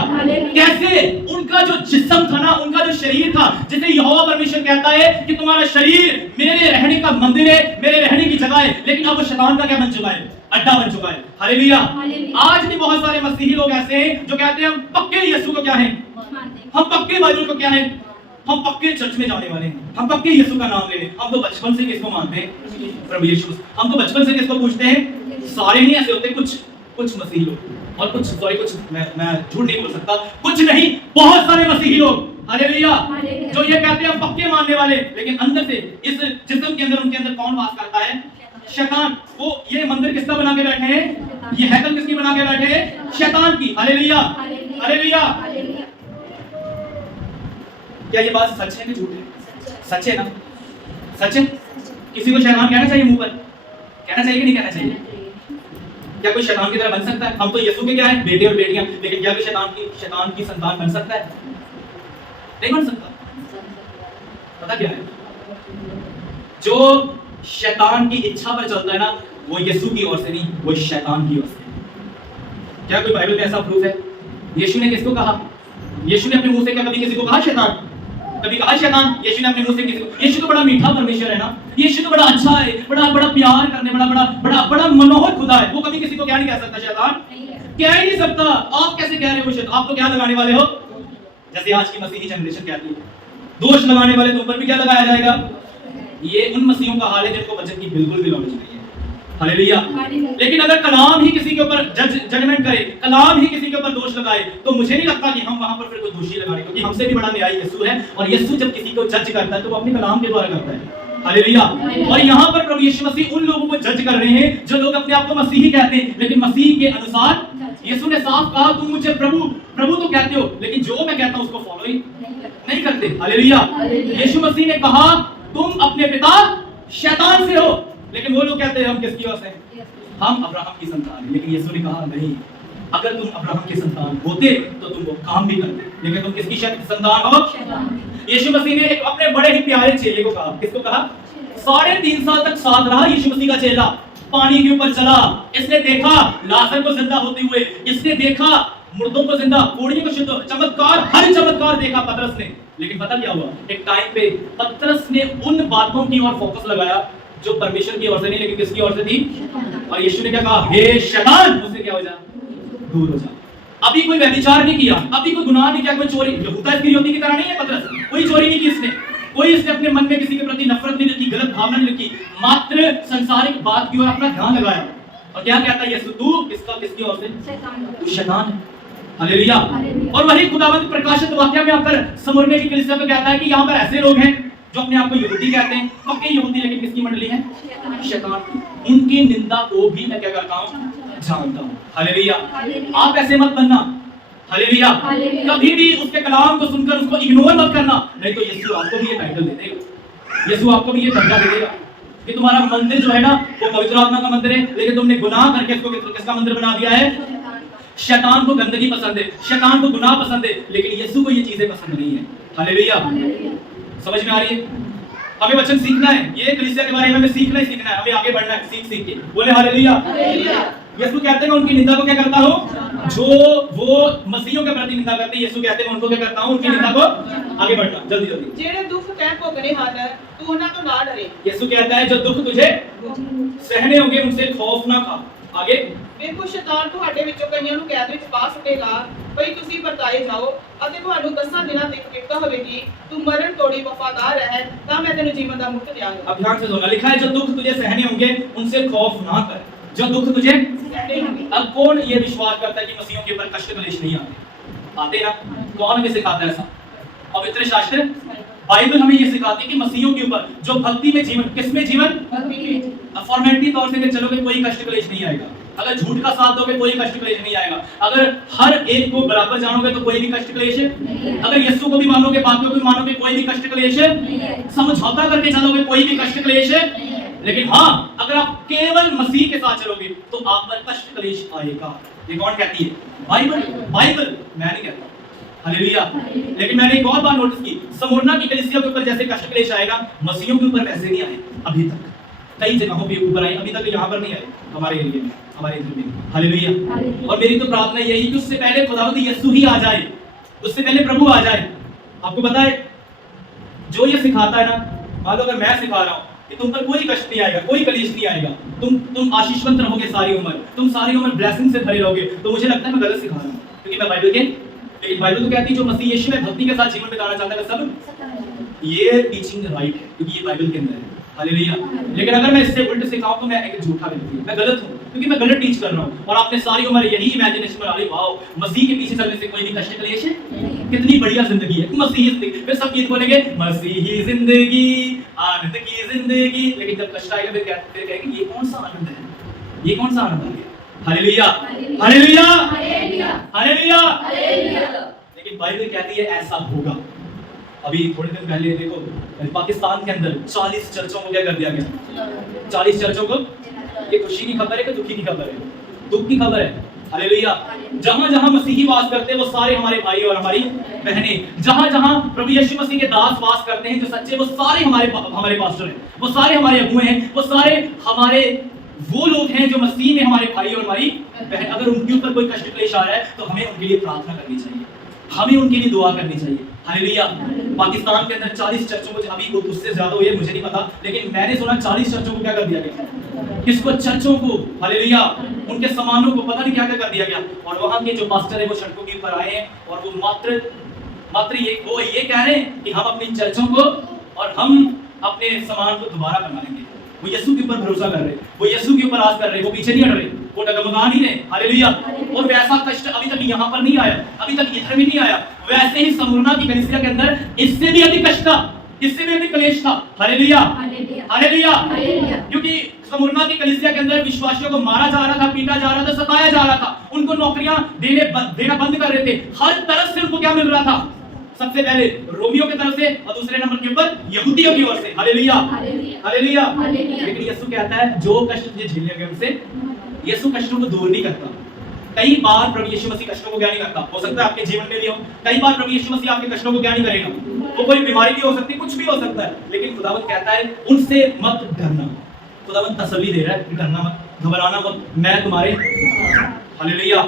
कैसे? उनका जो जिस्म था ना, उनका जो शरीर था, जिसे यहोवा परमेश्वर कहता है कि तुम्हारा शरीर मेरे रहने का मंदिर है, मेरे रहने की जगह है, लेकिन अब वो शैतान का क्या बन चुका है? अड्डा बन चुका है। हालेलुया। आज भी बहुत सारे मसीही लोग ऐसे हैं जो कहते हैं हम पक्के यीशु को क्या है, हम पक्के बाइबल को क्या है, हम पक्के चर्च में जाने वाले हैं, हम पक्के यीशु का नाम ले रहे हैं। हम तो बचपन से किसको मानते हैं? प्रभु यीशु। हम तो बचपन से किसको पूछते हैं? सारे नहीं ऐसे होते, कुछ मसीही लोग, और कुछ मैं झूठ नहीं बोल सकता, कुछ नहीं, बहुत सारे मसीही लोग, हालेलुया, जो ये कहते हैं हम पक्के मानने वाले, लेकिन अंदर से इस जिस्म के अंदर, उनके अंदर कौन वास करता है? शैतान। वो ये मंदिर किसका बना के बैठे हैं? ये हैकल किसकी बना के बैठे हैं? शैतान की। Hallelujah, hallelujah. क्या ये बात सच है कि झूठ है? सच है ना? सच है। किसी को शैतान कहना चाहिए? मुंह पर कहना चाहिए कि नहीं कहना चाहिए? क्या कोई शैतान की तरह बन सकता है? हम तो यीशु के क्या है, बेटे और बेटियां, लेकिन क्या कोई शैतान की संतान बन सकता है? नहीं बन सकता। पता क्या है? जो शैतान की इच्छा पर चलता है ना, वो यीशु की ओर से नहीं, वो शैतान की ओर से। क्या कोई बाइबल में ऐसा प्रूफ है? यीशु ने किसको कहा? यीशु ने अपने मुंह से क्या कभी किसी को कहा शैतान? कभी कहा शैतान? यीशु ने अपने मुंह से किसी को? यीशु तो बड़ा मीठा परमेश्वर है ना, यीशु तो बड़ा अच्छा है, बड़ा प्यार करने बड़ा मनोहर खुदा है, वो कभी किसी को क्या नहीं कह सकता शैतान? कह ही नहीं सकता। आप कैसे कह रहे हो शैतान? आप तो क्या लगाने वाले हो? जैसे आज की मसीही जनरेशन कहती है, दोष लगाने वाले तो ऊपर भी क्या लगाया जाएगा? ये उन मसीहों का हाल है जिनको वचन की बिल्कुल भी नॉलेज नहीं है। हालेलुया। लेकिन अगर कलाम ही किसी के ऊपर जजमेंट करे, कलाम ही किसी के ऊपर दोष लगाए, तो मुझे नहीं लगता कि हम वहां पर फिर कोई दोषी लगाने, क्योंकि हमसे भी बड़ा न्यायी यीशु है, और यीशु जब किसी को जज करता है तो वो अपने कलाम के द्वारा करता है। हालेलुया। और यहाँ पर प्रभु यीशु मसीह उन लोगों को जज कर रहे हैं जो लोग अपने आप को मसीही कहते हैं, लेकिन मसीह के अनुसार यीशु ने साफ कहा तुम मुझे प्रभु प्रभु तो कहते हो, लेकिन जो मैं कहता हूं उसको फॉलो ही नहीं करते। हालेलुया। यीशु मसीह ने कहा तुम अपने पिता शैतान से हो, लेकिन वो लोग कहते हैं हम किसकी ओर से? हम अब्राहम की संतान हैं। लेकिन यीशु ने कहा नहीं, अगर तुम अब्राहम के संतान होते तो तुम वो काम भी करते, लेकिन तुम किसकी संतान हो? यीशु मसीह ने एक अपने बड़े ही प्यारे चेले को कहा, किसको कहा? 3.5 साल तक साथ रहा यीशु मसीह का चेला, पानी के ऊपर चला, इसने देखा लाजर को जिंदा होते हुए, इसने देखा मुर्दों को जिंदा, कोढ़ियों को शुद्ध, चमत्कार, हर चमत्कार देखा पतरस ने। लेकिन पता क्या हुआ? एक टाइम पे पतरस ने उन बातों की ओर फोकस लगाया जो परमेश्वर की ओर से नहीं, लेकिन किसकी ओर से थी? और यीशु ने क्या कहा? हे शैतान, मुझसे क्या हो जा, दूर हो जा। अभी कोई व्यभिचार नहीं किया, अभी कोई गुनाह नहीं किया, कोई चोरी, यहूदा इस्करियोती की तरह नहीं है पतरस, कोई चोरी नहीं की इसने, कोई इसने अपने मन में किसी के प्रति नफरत नहीं रखी, गलत भावना नहीं रखी, मात्र संसारिक बात की ओर अपना ध्यान लगाया। और क्या कहता है यीशु? तू किसकी ओर से? तू शैतान है। हालेलुया। और वही खुदावंद प्रकाशित वाक्य में आकर समरने की कलीसिया को कहता है कि यहाँ पर ऐसे लोग हैं जो अपने आप को यहूदी कहते हैं, पक्के यहूदी, लेकिन किसकी मंडली है? शैतान। उनकी निंदा को भी मैं क्या करता हूँ? जानता हूँ। हालेलुया। आप ऐसे मत बनना। हालेलुया। कभी भी उसके कलाम को सुनकर उसको इग्नोर मत करना, नहीं तो यीशु आपको भी ये टाइटल दे देगा, यीशु आपको भी ये दर्जा दे देगा कि तुम्हारा मंदिर जो है ना वो पवित्र आत्मा का मंदिर है, लेकिन तुमने गुनाह करके इसको किसका मंदिर बना दिया है? शैतान को गंदगी पसंद है, शैतान को गुनाह पसंद है, लेकिन यीशु को ये चीजें पसंद नहीं है। हालेलुया। समझ में आ रही है? हमें वचन सीखना है, ये कलीसिया के बारे में हमें सीखना ही सीखना है, हमें आगे बढ़ना है सीख के। बोले हालेलुया। यीशु कहते हैं मैं उनकी निंदा को क्या करता हूँ, जो वो मसीहियों के प्रति निंदा करते हैं, यीशु कहते हैं मैं उनको क्या करता हूँ, उनकी निंदा को आगे बढ़ना। जल्दी जल्दी। ਜਿਹੜੇ ਦੁੱਖ ਤੈਂ ਭੋਗਣੇ ਹਨ ਤੂੰ ਉਹਨਾਂ ਤੋਂ ਨਾ ਡਰੇ। यीशु कहता है जो दुख तुझे सहने होंगे उनसे खौफ ना खा। आगे ਵੇਖੋ ਸ਼ੈਤਾਨ ਤੁਹਾਡੇ ਵਿੱਚੋਂ ਕਈਆਂ ਨੂੰ ਕੈਦ ਵਿੱਚ ਪਾ ਸੁੱਟੇਗਾ ਭਈ ਤੁਸੀਂ ਪਰਤਾਏ ਜਾਓ ਅਤੇ ਤੁਹਾਨੂੰ 10 ਦਿਨਾਂ ਤੱਕ ਕਿਰਪਾ ਹੋਵੇਗੀ ਤੂੰ ਮਰਨ ਤੋੜੀ ਵਫਾਦਾਰ ਰਹਿ ਤਾਂ मैं तेरे जीवन का मुक्त दियांगा। अब ध्यान से सुनना, लिखा है जो दुख तुझे सहने होंगे उनसे खौफ ना कर। जो दुख तुझे सहने होंगे। अब कौन ये विश्वास करता है कि मसीहियों के ऊपर कष्ट क्लेश नहीं आते? आते ना? कौन हमें सिखाता है ऐसा? पवित्र शास्त्र बाइबल हमें ये सिखाती है कि मसीहियों के ऊपर जो भक्ति में जीवन, किसमें जीवन, फॉर्मेलिटी तौर से चलोगे कोई कष्ट क्लेश नहीं आएगा। अगर झूठ का साथ दोगे कोई कष्ट क्लेश नहीं आएगा। अगर हर एक को बराबर जानोगे तो कोई भी कष्ट क्लेश है। अगर यीशु को भी मानोगे, बाकियों को भी मानोगे, कोई भी कष्ट क्लेश है। समझौता करके चलोगे कोई भी कष्ट क्लेश है। लेकिन हाँ, अगर आप केवल मसीह के साथ चलोगे तो आप पर कष्ट क्लेश आएगा। ये कौन कहती है? बाइबल। बाइबल, मैं नहीं कहता। हालेलुया। लेकिन मैंने एक और बात नोटिस की, स्मुरना की कलीसिया के ऊपर जैसे कष्ट क्लेश आएगा, मसीहियों के ऊपर वैसे नहीं आए अभी तक। कई जगहों पे ऊपर आए, अभी तक यहाँ पर नहीं आए हमारे एरिया में, हमारे इधर में। हालेलुया। और मेरी तो प्रार्थना यही कि उससे पहले खुदावंद यीशु ही आ जाए, उससे पहले प्रभु आ जाए। आपको पता है जो ये सिखाता है ना, मान लो अगर मैं सिखा रहा हूँ कि तुम पर कोई कष्ट नहीं आएगा, कोई कलेश नहीं आएगा, तुम आशीषवंत रहोगे सारी उम्र, तुम सारी उम्र ब्लेसिंग से भरे रहोगे, तो मुझे लगता है मैं गलत सिखा रहा हूँ, क्योंकि मैं बाइबल के, लेकिन बाइबल तो कहती है जो मसीह यीशु में भक्ति के साथ जीवन बिताना चाहता है सब ये टीचिंग राइट है, क्योंकि ये बाइबल के अंदर है। हालेलुया। लेकिन अगर मैं इससे उल्ट सिखाऊं तो मैं एक झूठा व्यक्ति हूं, मैं गलत हूं, क्योंकि मैं गलत टीच कर रहा हूं। और आपने सारी उम्र यही इमेजिनेशन बना ली, वाओ मसीह के पीछे चलने से कोई भी कष्ट क्लेश है, कितनी बढ़िया जिंदगी है, मसीही जिंदगी। फिर सब गीत बोलेंगे मसीही जिंदगी, आनंद की जिंदगी, लेकिन जब कष्ट आएगा फिर कहेंगे ये कौन सा आनंद है, ये कौन सा आनंद है। Hallelujah, hallelujah, hallelujah. लेकिन बाइबल कहती है ऐसा होगा। अभी थोड़े दिन पहले देखो पाकिस्तान के अंदर 40 चर्चों को क्या कर दिया गया, 40 चर्चों को। ये खुशी की खबर है कि दुखी की खबर है? दुख की खबर है। हालेलुया। जहां जहां मसीही वास करते हैं वो सारे हमारे भाई और हमारी बहनें, जहां जहां प्रभु यीशु मसीह के दास वास करते हैं जो सच्चे, वो सारे हमारे पास्टर हैं, वो सारे हमारे अगुए हैं, वो सारे हमारे वो लोग हैं जो मसीह में हमारे भाई और हमारी बहन। अगर उनके ऊपर कोई कष्ट क्लेश आ रहा है तो हमें उनके लिए प्रार्थना करनी चाहिए, हमें उनके लिए दुआ करनी चाहिए। हालेलुया। पाकिस्तान के अंदर 40 चर्चों को, अभी वो उससे ज्यादा हुई है मुझे नहीं पता, लेकिन मैंने सुना 40 चर्चों को क्या कर दिया गया, किसको, चर्चों को। हालेलुया। उनके सामानों को पता नहीं क्या क्या कर दिया गया। और वहां के जो पास्टर है वो सड़कों के ऊपर आए हैं और वो मात्र वो ये कह रहे हैं कि हम अपनी चर्चों को और हम अपने सामान को दोबारा बना लेंगे। वो यीशु के ऊपर भरोसा कर रहे हैं, वो यीशु के ऊपर आस कर रहे हैं, वो पीछे नहीं हट रहे, वो डगमगा नहीं रहे। हालेलुया। और वैसा कष्ट अभी तक यहाँ पर नहीं आया, अभी तक इधर भी नहीं आया। वैसे ही स्मुरना की कलीसिया के अंदर इससे भी अधिक कष्ट था, इससे भी अधिक क्लेश था। Hallelujah, hallelujah. क्योंकि स्मुरना की कलीसिया के अंदर विश्वासियों को मारा जा रहा था, पीटा जा रहा था, सताया जा रहा था, उनको नौकरियां देना बंद कर रहे थे। हर तरफ से उनको क्या मिल रहा था, सबसे पहले रोमियों की तरफ से और दूसरे नंबर के ऊपर यहूदियों की ओर से। Hallelujah, hallelujah. लेकिन यीशु कहता है जो कष्ट तुझे झेलने होंगे उनसे, यीशु कष्टों को दूर नहीं करता। कई बार प्रभु यीशु मसीह कष्टों को क्या नहीं करता, हो सकता है आपके जीवन में भी हो, कई बार प्रभु यीशु मसीह आपके कष्टों को क्या नहीं करेगा, वो कोई बीमारी भी हो सकती है, कुछ भी हो सकता है, लेकिन खुदावंद कहता है उनसे मत डरना। खुदावंद तसल्ली दे रहा है, डरना मत, घबराना मत, मैं तुम्हारे। Hallelujah,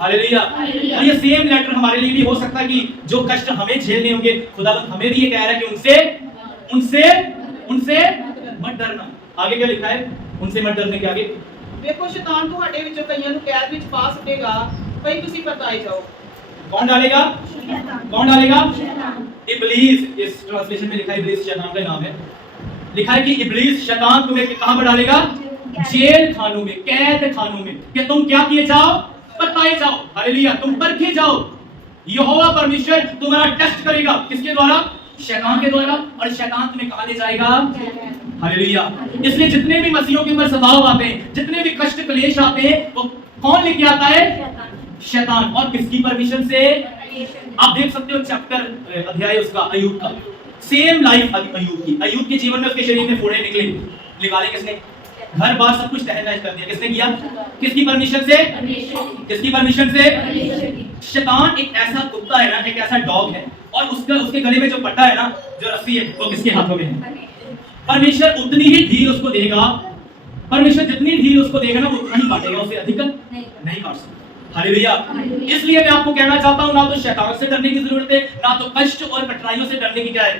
hallelujah. और ये सेम लेटर हमारे लिए भी हो सकता है कि जो कष्ट हमें झेलने होंगे, खुदावंद हमें भी ये कह रहा है कि उनसे मत डरना। आगे क्या लिखा है, उनसे मत डरने के आगे, ਵੇਖੋ ਸ਼ੈਤਾਨ ਤੁਹਾਡੇ ਵਿੱਚੋਂ ਕਈਆਂ ਨੂੰ ਕੈਦ ਵਿੱਚ ਪਾ ਸੁੱਟੇਗਾ ਭਈ ਤੁਸੀਂ ਪਰਤਾਏ ਜਾਓ। कौन डालेगा, कौन डालेगा, इब्लीस। इस ट्रांसलेशन में लिखा है इब्लीस शैतान का नाम है, लिखा है कि इब्लीस शैतान तुम्हें कहां पर डालेगा, जेल खानों में, कैद खानों में, कि तुम क्या किए जाओ, पताए जाओ। हालेलुया। तुम परखे जाओ। यहोवा परमेश्वर तुम्हारा टेस्ट करेगा, किसके द्वारा, शैतान के द्वारा। और शैतान तुम्हें कहां ले जाएगा, हालेलुया। इसलिए जितने भी मसीहों के ऊपर सताव आते हैं, जितने भी कष्ट क्लेश आते हैं, वो कौन लेके आता है, शैतान। और किसकी परमिशन से, आप देख सकते हो चैप्टर अध्याय उसका अय्यूब का, सेम लाइफ अय्यूब की। अय्यूब के जीवन में उसके शरीर में फोड़े निकाले किसने, घर बार सब कुछ तहस नहस कर दिया, किसने किया, किसकी परमिशन से, किसकी परमिशन से। शैतान एक ऐसा कुत्ता है ना, एक ऐसा डॉग है, और उसके गले में जो पट्टा है ना, जो रस्सी है, वो किसके हाथों में है, परमेश्वर उतनी ही ढील उसको देगा, परमेश्वर जितनी ढील उसको देगा ना वो उतना ही काटेगा, उससे अधिक नहीं काट सकता। हालेलुया। इसलिए मैं आपको कहना चाहता हूं, ना तो शैतान से डरने की जरूरत है, ना तो कष्ट और कठिनाइयों से डरने की क्या है,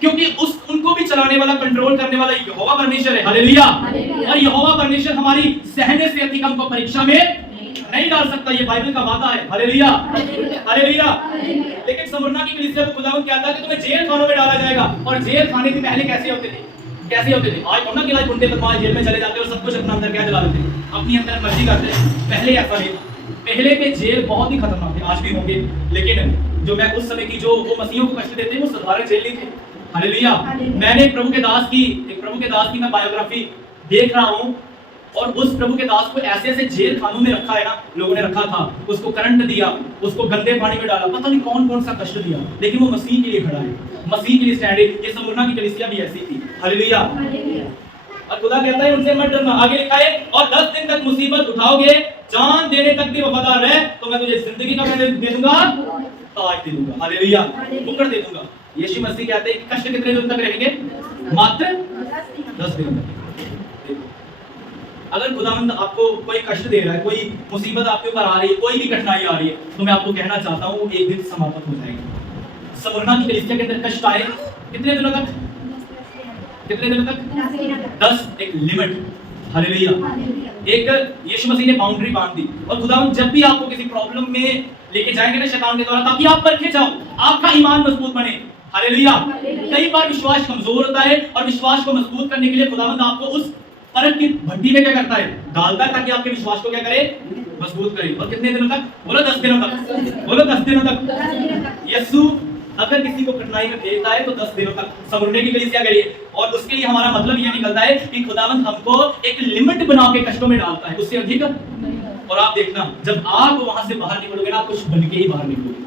क्योंकि उनको भी चलाने वाला, कंट्रोल करने वाला यहोवा परमेश्वर है। हालेलुया। और यहोवा परमेश्वर हमारी सहने से अधिक हमको परीक्षा में नहीं डाल सकता, ये बाइबल का वादा है। Hallelujah, hallelujah. लेकिन स्मुरना की कलीसिया को खुदावंद कहता है कि तुम्हें जेल खानों में डाला जाएगा। और जेल खाने के पहले कैसे होते थे, कैसे होते थे? आज कौन ना कि आज गुंडे बदमाश जेल में चले जाते और सब कुछ अपना अंदर क्या चला लेते हैं, अपनी अंदर मर्जी करते हैं। पहले ऐसा नहीं, पहले के जेल बहुत ही खतरनाक थे, आज भी होंगे, लेकिन जो मैं उस समय की जो वो मसीहों को कष्ट देते हैं वो साधारण जेल नहीं थे। हालेलुया। मैंने एक प्रभु के दास की मैं बायोग्राफी देख रहा हूं, और उस प्रभु के दास को ऐसे ऐसे जेल खानों में रखा है ना, लोगों ने रखा था, उसको करंट दिया, उसको गंदे पानी में डाला, पता नहीं कौन कौन सा कष्ट दिया, लेकिन वो मसीह के लिए खड़ा है, मसीह के लिए स्टैंड है। ये स्मुरना की कलीसिया भी ऐसी थी। हालेलुया। और खुदा कहता है उनसे मत डरना। आगे लिखा है, और 10 दिन तक मुसीबत उठाओगे, जान देने तक भी वफादार रहे तो मैं तुझे जिंदगी का दे दूंगा, ताज दे दूंगा। हालेलुया, मुकर दे दूंगा। यीशु मसीह कहते हैं कि कष्ट कितने दिन तक रहेंगे? मात्र 10 दिन तक। अगर खुदावंद आपको कोई कष्ट दे रहा है, कोई मुसीबत आपके ऊपर आ रही है, कोई भी कठिनाई आ रही है, तो मैं आपको कहना चाहता हूँ एक दिन समाप्त हो जाएगी। स्मुरना की कलीसिया के अंदर कष्ट आए कितने दिनों तक? कितने दिनों तक? 10, एक लिमिट। हालेलुया। एक यीशु मसीह ने बाउंड्री बांध दी। और खुदावंद जब भी आपको किसी प्रॉब्लम में लेके जाएंगे ना शैतान के द्वारा, ताकि आप परखे जाओ, आपका ईमान मजबूत बने। हालेलुया। कई बार विश्वास कमजोर होता है, और विश्वास को मजबूत करने के लिए खुदावंद आपको उस परख की भट्टी में क्या करता है, डालता है, ताकि आपके विश्वास को क्या करे, मजबूत करे। और कितने दिनों तक? बोलो 10 दिनों तक। बोलो 10 दिनों तक। यीशु अगर किसी को कठिनाई में भेजता है तो 10 दिनों तक स्मुरना की कलीसिया के लिए। और उसके लिए हमारा मतलब ये निकलता है कि खुदावंद हमको एक लिमिट बना के कष्टों में डालता है, उससे अधिक। और आप देखना, जब आप वहां से बाहर निकलोगे ना, कुछ बन के ही बाहर निकलोगे।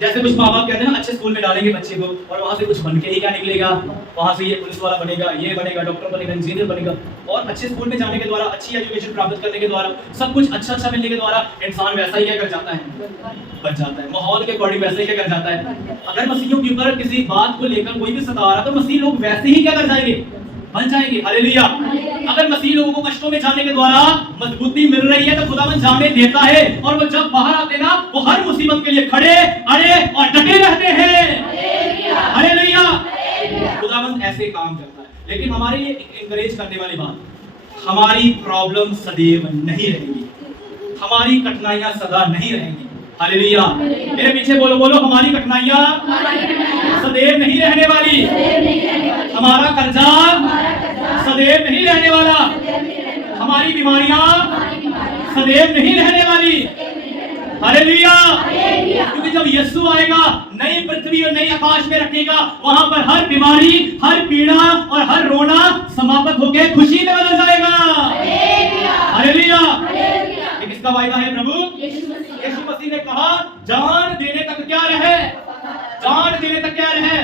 जैसे कुछ माँ बाप कहते हैं ना, अच्छे स्कूल में डालेंगे बच्चे को, और वहां से कुछ बन के ही क्या निकलेगा, वहां से ये पुलिस वाला बनेगा, ये बनेगा, डॉक्टर बनेगा, इंजीनियर बनेगा। और अच्छे स्कूल में जाने के द्वारा, अच्छी एजुकेशन प्राप्त करने के द्वारा, सब कुछ अच्छा अच्छा मिलने के द्वारा इंसान वैसा ही क्या कर जाता है, बन जाता है, माहौल के अकॉर्डिंग वैसे ही क्या कर जाता है। अगर मसीहियों के ऊपर किसी बात को लेकर कोई भी सता रहा, तो मसीह लोग वैसे ही क्या कर जाएंगे, बन जाएंगे। हालेलुया। अगर मसीह लोगों को कष्टों में जाने के द्वारा मजबूती मिल रही है, तो खुदावंद जाने देता है, और वो जब बाहर आते ना, वो हर मुसीबत के लिए खड़े, अड़े और डटे रहते हैं। हालेलुया। खुदावंद ऐसे काम करता है। लेकिन हमारे लिए एनकरेज करने वाली बात, हमारी प्रॉब्लम सदैव नहीं रहेगी, हमारी कठिनाइयां सदा नहीं रहेंगी। हालेलुया। मेरे पीछे बोलो, बोलो, हमारी कठिनाइयां सदैव नहीं रहने वाली, हमारा कर्जा सदैव नहीं रहने वाला, हमारी बीमारियां सदैव नहीं रहने वाली। हालेलुया। क्योंकि जब यीशु आएगा, नई पृथ्वी और नई आकाश में रखेगा, वहां पर हर बीमारी, हर पीड़ा और हर रोना समाप्त होकर खुशी में बदल जाएगा। हालेलुया। ये किसका वायदा है? प्रभु यीशु मसीह ने कहा, जान देने तक क्या रहे, जान देने तक क्या रहे।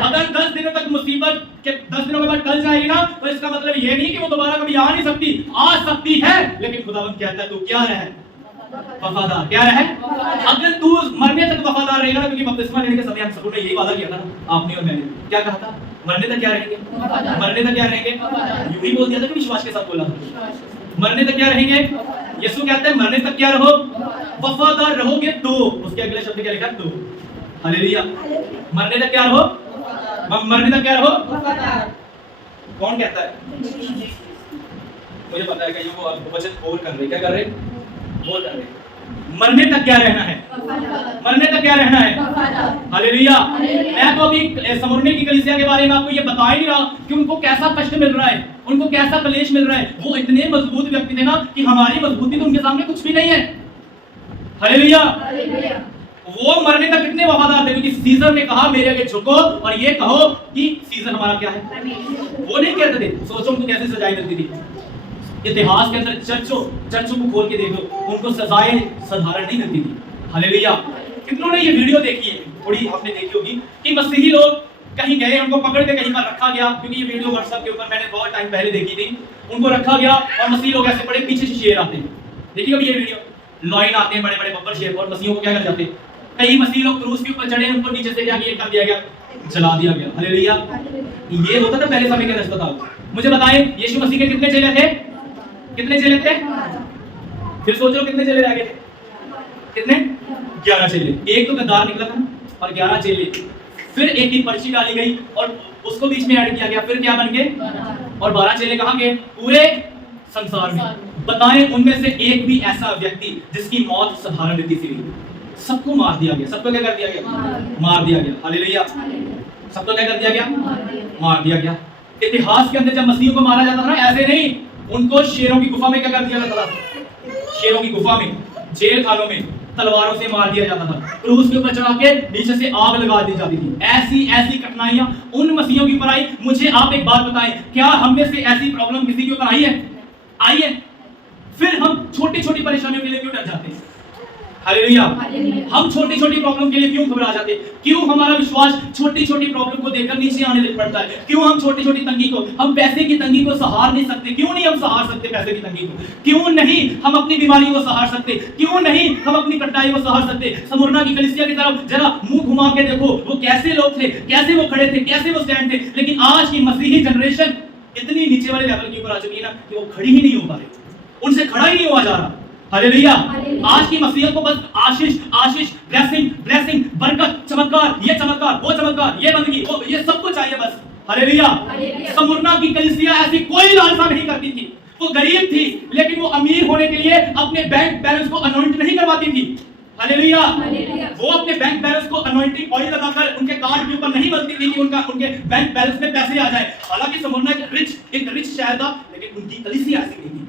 अगर 10 दिनों तक मुसीबत के 10 दिनों के बाद टल जाएगी ना, तो इसका मतलब ये नहीं कि वो दोबारा कभी आ नहीं सकती, आ सकती है, लेकिन खुदावंद कहता है तू क्या रहे, वफादार। क्या रहे? अगर तू मरने तक वफादार रहेगा ना, क्योंकि बपतिस्मा लेने के समय हम सबने यही वादा किया था ना, आपने और मैंने क्या कहा था, मरने तक क्या रहेंगे, मरने तक क्या रहेंगे, यूं ही बोल दिया था कि विश्वास के साथ बोला था, मरने तक क्या रहेंगे। यीशु कहते हैं मरने तक क्या रहो, वफादार रहोगे तो। उसके अगले शब्द क्या लिखा? तो। हालेलुया। मरने तक क्या रहो, मरने तक क्या रहो, कौन कहता है? मुझे पता है कि वो वचन बोल कर रहे, क्या कर रहे, बोल कर रहे। मरने तक क्या रहना है, मरने तक क्या रहना है। हालेलुया। मैं तो अभी स्मुरना की कलीसिया के बारे में आपको ये बता ही नहीं रहा कि उनको कैसा कष्ट मिल रहा है, उनको कैसा क्लेश मिल रहा है। वो इतने मजबूत व्यक्ति थे ना कि हमारी मजबूती तो उनके सामने कुछ भी नहीं है। हालेलुया। वो मरने तक कितने वफादार थे, क्योंकि सीजर ने कहा मेरे आगे झुको और ये कहो कि सीजर हमारा क्या है। वो नहीं कहते थे। सोचो उनको कैसे सजाएं मिलती थी। इतिहास के अंदर चर्चों को खोल के देखो, उनको सजाएं साधारण नहीं मिलती थी। हालेलुया। कितनों ने ये वीडियो देखी है, थोड़ी आपने देखी होगी, कि मसीही लोग कहीं गए, उनको पकड़ के कहीं पर रखा गया, क्योंकि ये वीडियो व्हाट्सएप के ऊपर मैंने बहुत टाइम पहले देखी थी। उनको रखा गया और मसीही लोग ऐसे बड़े पीछे से शेर आते हैं, देखिए अभी ये वीडियो, लॉइन आते हैं बड़े बड़े बब्बर शेर, और मसीहियों को क्या कर जाते हैं, कई मसीह लोग क्रूस के ऊपर चढ़े, उनको नीचे से क्या कर दिया गया, जला दिया गया। हालेलुया। ये होता था पहले समय के अस्पताल। मुझे बताएं यीशु मसीह के कितने चेले थे? कितने चेले थे? फिर सोचो कितने चेले रह गए थे? कितने? 11 चेले। एक तो गद्दार निकला था और 11 चेले। फिर एक की पर्ची डाली गई और उसको बीच में ऐड किया गया, फिर क्या बन गए? और 12 चेले कहां गए? पूरे संसार में। बताएं उनमें से एक भी ऐसा व्यक्ति जिसकी मौत साधारण रीति से हुई? सबको मार दिया गया। सबको क्या कर दिया गया? मार दिया गया। हालेलुया। सबको क्या कर दिया गया? मार दिया गया। इतिहास के अंदर जब मसीहों को मारा जाता था ना, ऐसे नहीं, उनको शेरों की गुफा में क्या कर दिया जाता था? शेरों की गुफा में, जेल खानों में तलवारों से मार दिया जाता था। क्रूस के ऊपर चढ़ा के नीचे से आग लगा दी जाती थी। ऐसी ऐसी कठिनाइयां उन मसीहों के ऊपर आई। मुझे आप एक बात बताएं, क्या हम में से ऐसी प्रॉब्लम किसी के ऊपर आई है? आई है? फिर हम छोटी छोटी परेशानियों के लिए क्यों डर जाते हैं? हालेलुया। हम छोटी छोटी प्रॉब्लम के लिए क्यों घबरा जाते हैं? क्यों हमारा विश्वास छोटी छोटी प्रॉब्लम को देखकर नीचे आने लग पड़ता है? क्यों हम छोटी छोटी तंगी को, हम पैसे की तंगी को सहार नहीं सकते? क्यों नहीं हम सहार सकते पैसे की तंगी को? क्यों नहीं हम अपनी बीमारी को सहार सकते? क्यों नहीं हम अपनी कठिनाई को सहार सकते? स्मुरना की कलीसिया की तरफ जरा मुंह घुमा के देखो, वो कैसे लोग थे, कैसे वो खड़े थे, कैसे वो स्टैंड थे। लेकिन आज की मसीही जनरेशन इतनी नीचे वाले लेवल के ऊपर आ चुकी है ना कि वो खड़ी ही नहीं हो पा रही, उनसे खड़ा ही नहीं हुआ जा रहा। हालेलुया। आज की मसीह को बस आशीष आशीष, ब्लेसिंग ब्लेसिंग, बरकत, चमत्कार, ये चमत्कार, वो चमत्कार, ये बंदगी, वो ये सब कुछ चाहिए बस। हालेलुया। स्मुरना की कलीसिया ऐसी कोई लालसा नहीं करती थी। वो गरीब थी लेकिन वो अमीर होने के लिए अपने बैंक बैलेंस को अनॉइंट नहीं करवाती थी। हालेलुया। वो अपने बैंक बैलेंस को अनॉइंटिंग ऑयल लगाकर उनके कार्ड के ऊपर नहीं बनती थी कि उनके बैंक बैलेंस में पैसे आ जाए। हालांकि स्मुरना एक रिच शहर था, लेकिन उनकी कलीसिया ऐसी नहीं थी।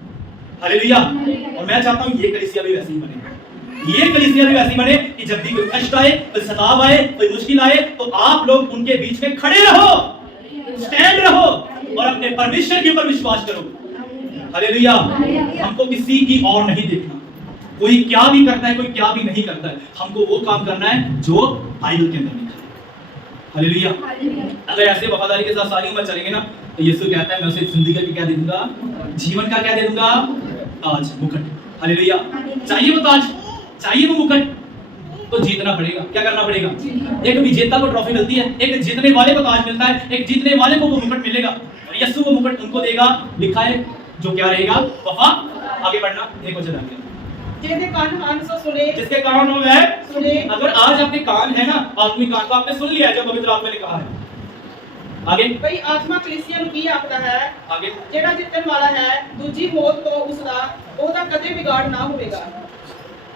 हालेलुया। और मैं चाहता हूं ये कलीसिया भी वैसी ही बने। ये कलीसिया भी वैसी बने कि जब भी कोई कष्ट आए, कोई सताव आए, कोई मुश्किल आए, तो आप लोग उनके बीच में खड़े रहो, स्टैंड रहो और अपने परमेश्वर के ऊपर विश्वास करो। हालेलुया। हमको किसी की और नहीं देखना, कोई क्या भी करता है, कोई क्या भी नहीं करता है। हमको वो काम करना है जो बाइबल के अंदर लिखा है। हालेलुया। अगर ऐसे वफादारी के साथ सारी उम्र चलेंगे ना, तो यीशु कहता है मैं उसे जिंदगी का क्या दे दूंगा? जीवन का क्या दे दूंगा? ताज, मुकुट। हालेलुया। चाहिए वो ताज, चाहिए वो मुकुट, तो जीतना पड़ेगा। क्या करना पड़ेगा? एक विजेता को ट्रॉफी मिलती है, एक जीतने वाले को ताज मिलता है, एक जीतने वाले को वो मुकुट मिलेगा। और यीशु वो मुकुट उनको देगा। लिखा है जो क्या रहेगा? वफा। आगे बढ़ना, एक वचन आ गया, जिसके कान कान से सुने, जिसके कान हो गए सुने। अगर आज आपके कान है ना, आत्मिक कान, तो आपने सुन लिया जो पवित्र आत्मा ने कहा है। आगे ਭਈ ਆਤਮਾ ਕਲੀਸਿਆ ਨੂੰ ਕੀ ਆਖਦਾ ਹੈ? आगे ਜਿਹੜਾ ਜਿੱਤਣ ਵਾਲਾ ਹੈ ਦੂਜੀ ਮੌਤ ਤੋਂ ਉਹਦਾ ਕਦੇ ਵਿਗਾੜ ਨਾ ਹੋਵੇਗਾ।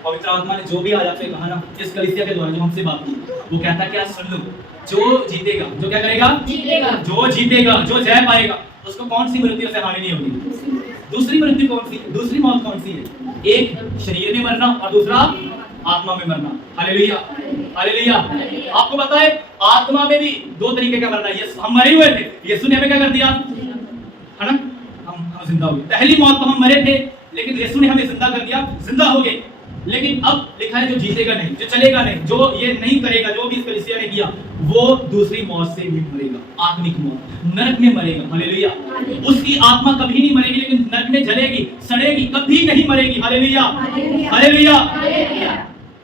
पवित्र आत्मा ने जो भी आज आपसे कहा ना, इस कलीसिया के द्वारा जो हमसे बात की, वो कहता है कि आज सुन लो, जो जीतेगा, जो क्या करेगा? जीतेगा। जो जीतेगा, जो जय पाएगा, उसको कौन सी मृत्यु से हानि नहीं होगी? दूसरी मृत्यु कौन सी? दूसरी मौत कौन सी है? एक शरीर में मरना और दूसरा आत्मा में मरना। हालेलुया। हालेलुया। आपको पता है आत्मा में भी दो तरीके का मरना है। हम मरे हुए थे, यीशु ने हमें क्या कर दिया है ना, हम जिंदा हो गए। पहली मौत तो हम मरे थे, लेकिन यीशु ने हमें जिंदा कर दिया, जिंदा हो गए। लेकिन अब लिखा है जो जीतेगा नहीं, जो चलेगा नहीं, जो ये नहीं करेगा, जो भी इस कलीसिया ने किया, वो दूसरी मौत से भी मरेगा, आत्मिक मौत, नरक में मरेगा। हालेलुया। उसकी आत्मा कभी नहीं मरेगी, लेकिन नरक में जलेगी, सड़ेगी, कभी नहीं मरेगी। हालेलुया। हालेलुया।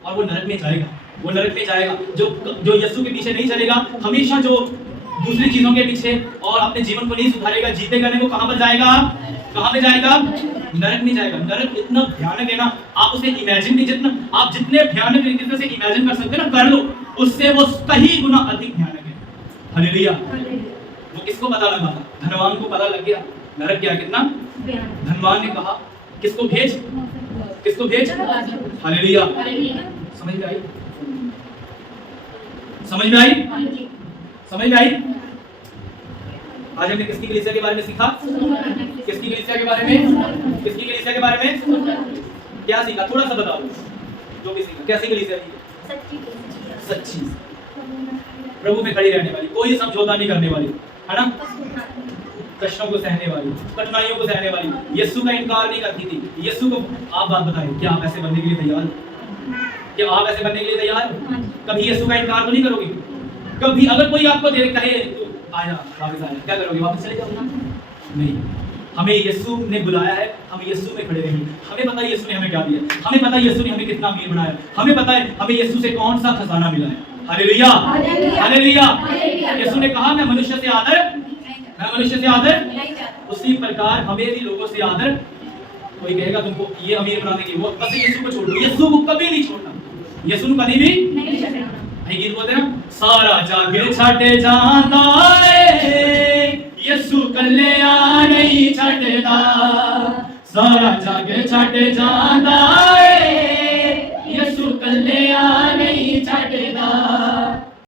और वो नरक में जाएगा, वो नरक में जाएगा। जो यीशु के पीछे नहीं चलेगा, हमेशा जो दूसरी चीजों के पीछे और अपने जीवन को नहीं सुधारेगा, जीतेगा नहीं, वो कहां पर जाएगा? कहां पे जाएगा? नरक में जाएगा। नरक इतना भयानक है ना, आप उसे इमेजिन नहीं, आप जितने भयानक तरीके से इमेजिन कर सकते हैं ना, कर लो, उससे वो कई गुना अधिक भयानक है। हालेलुया। वो किसको पता लगा था? धनवान को पता लग गया नरक क्या कितना। धनवान ने कहा किसको भेज, किसको भेज? हालेलुया। समझ में आई? समझ में आई? समझ में आई? आज हमने किसकी कलीसिया के बारे में सीखा? किसकी कलीसिया के बारे में? किसकी कलीसिया के बारे में क्या सीखा? थोड़ा सा बताओ जो भी सीखा। कैसी कलीसिया थी? सच्ची, प्रभु में खड़ी रहने वाली, कोई समझौता नहीं करने वाली, है ना, कष्टों को सहने वाली, कठिनाइयों को सहने वाली, यीशु का इनकार नहीं करती थी। यीशु को आप बात बताएं, क्या आप ऐसे बनने के लिए तैयार? क्या आप ऐसे बनने के लिए तैयार? कभी यीशु का इनकार तो नहीं करोगे? कभी अगर कोई आपको दे कहे तो आया वापस आया, क्या करोगे? वापस चले जाओगे? नहीं। हमें यीशु ने बुलाया है, हम यीशु में खड़े रहेंगे। हमें पता है यीशु ने हमें क्या दिया, हमें पता है यीशु ने हमें कितना अमीर बनाया, हमें पता है हमें यीशु से कौन सा खजाना मिला है। Hallelujah, hallelujah. यीशु ने कहा मैं मनुष्य से आदर उसी प्रकार हमें भी लोगों से आदर। कोई कहेगा तुमको ये अमीर बना देंगे, वो बस यीशु को छोड़ दो, यीशु को कभी नहीं छोड़ना, यीशु को कभी भी नहीं छोड़ना। भाई गीत बोलते हैं सारा जग छड़ जांदा है यीशु कल्लिया नहीं छड़दा, सारा जग छड़ जांदा है यीशु कल्लिया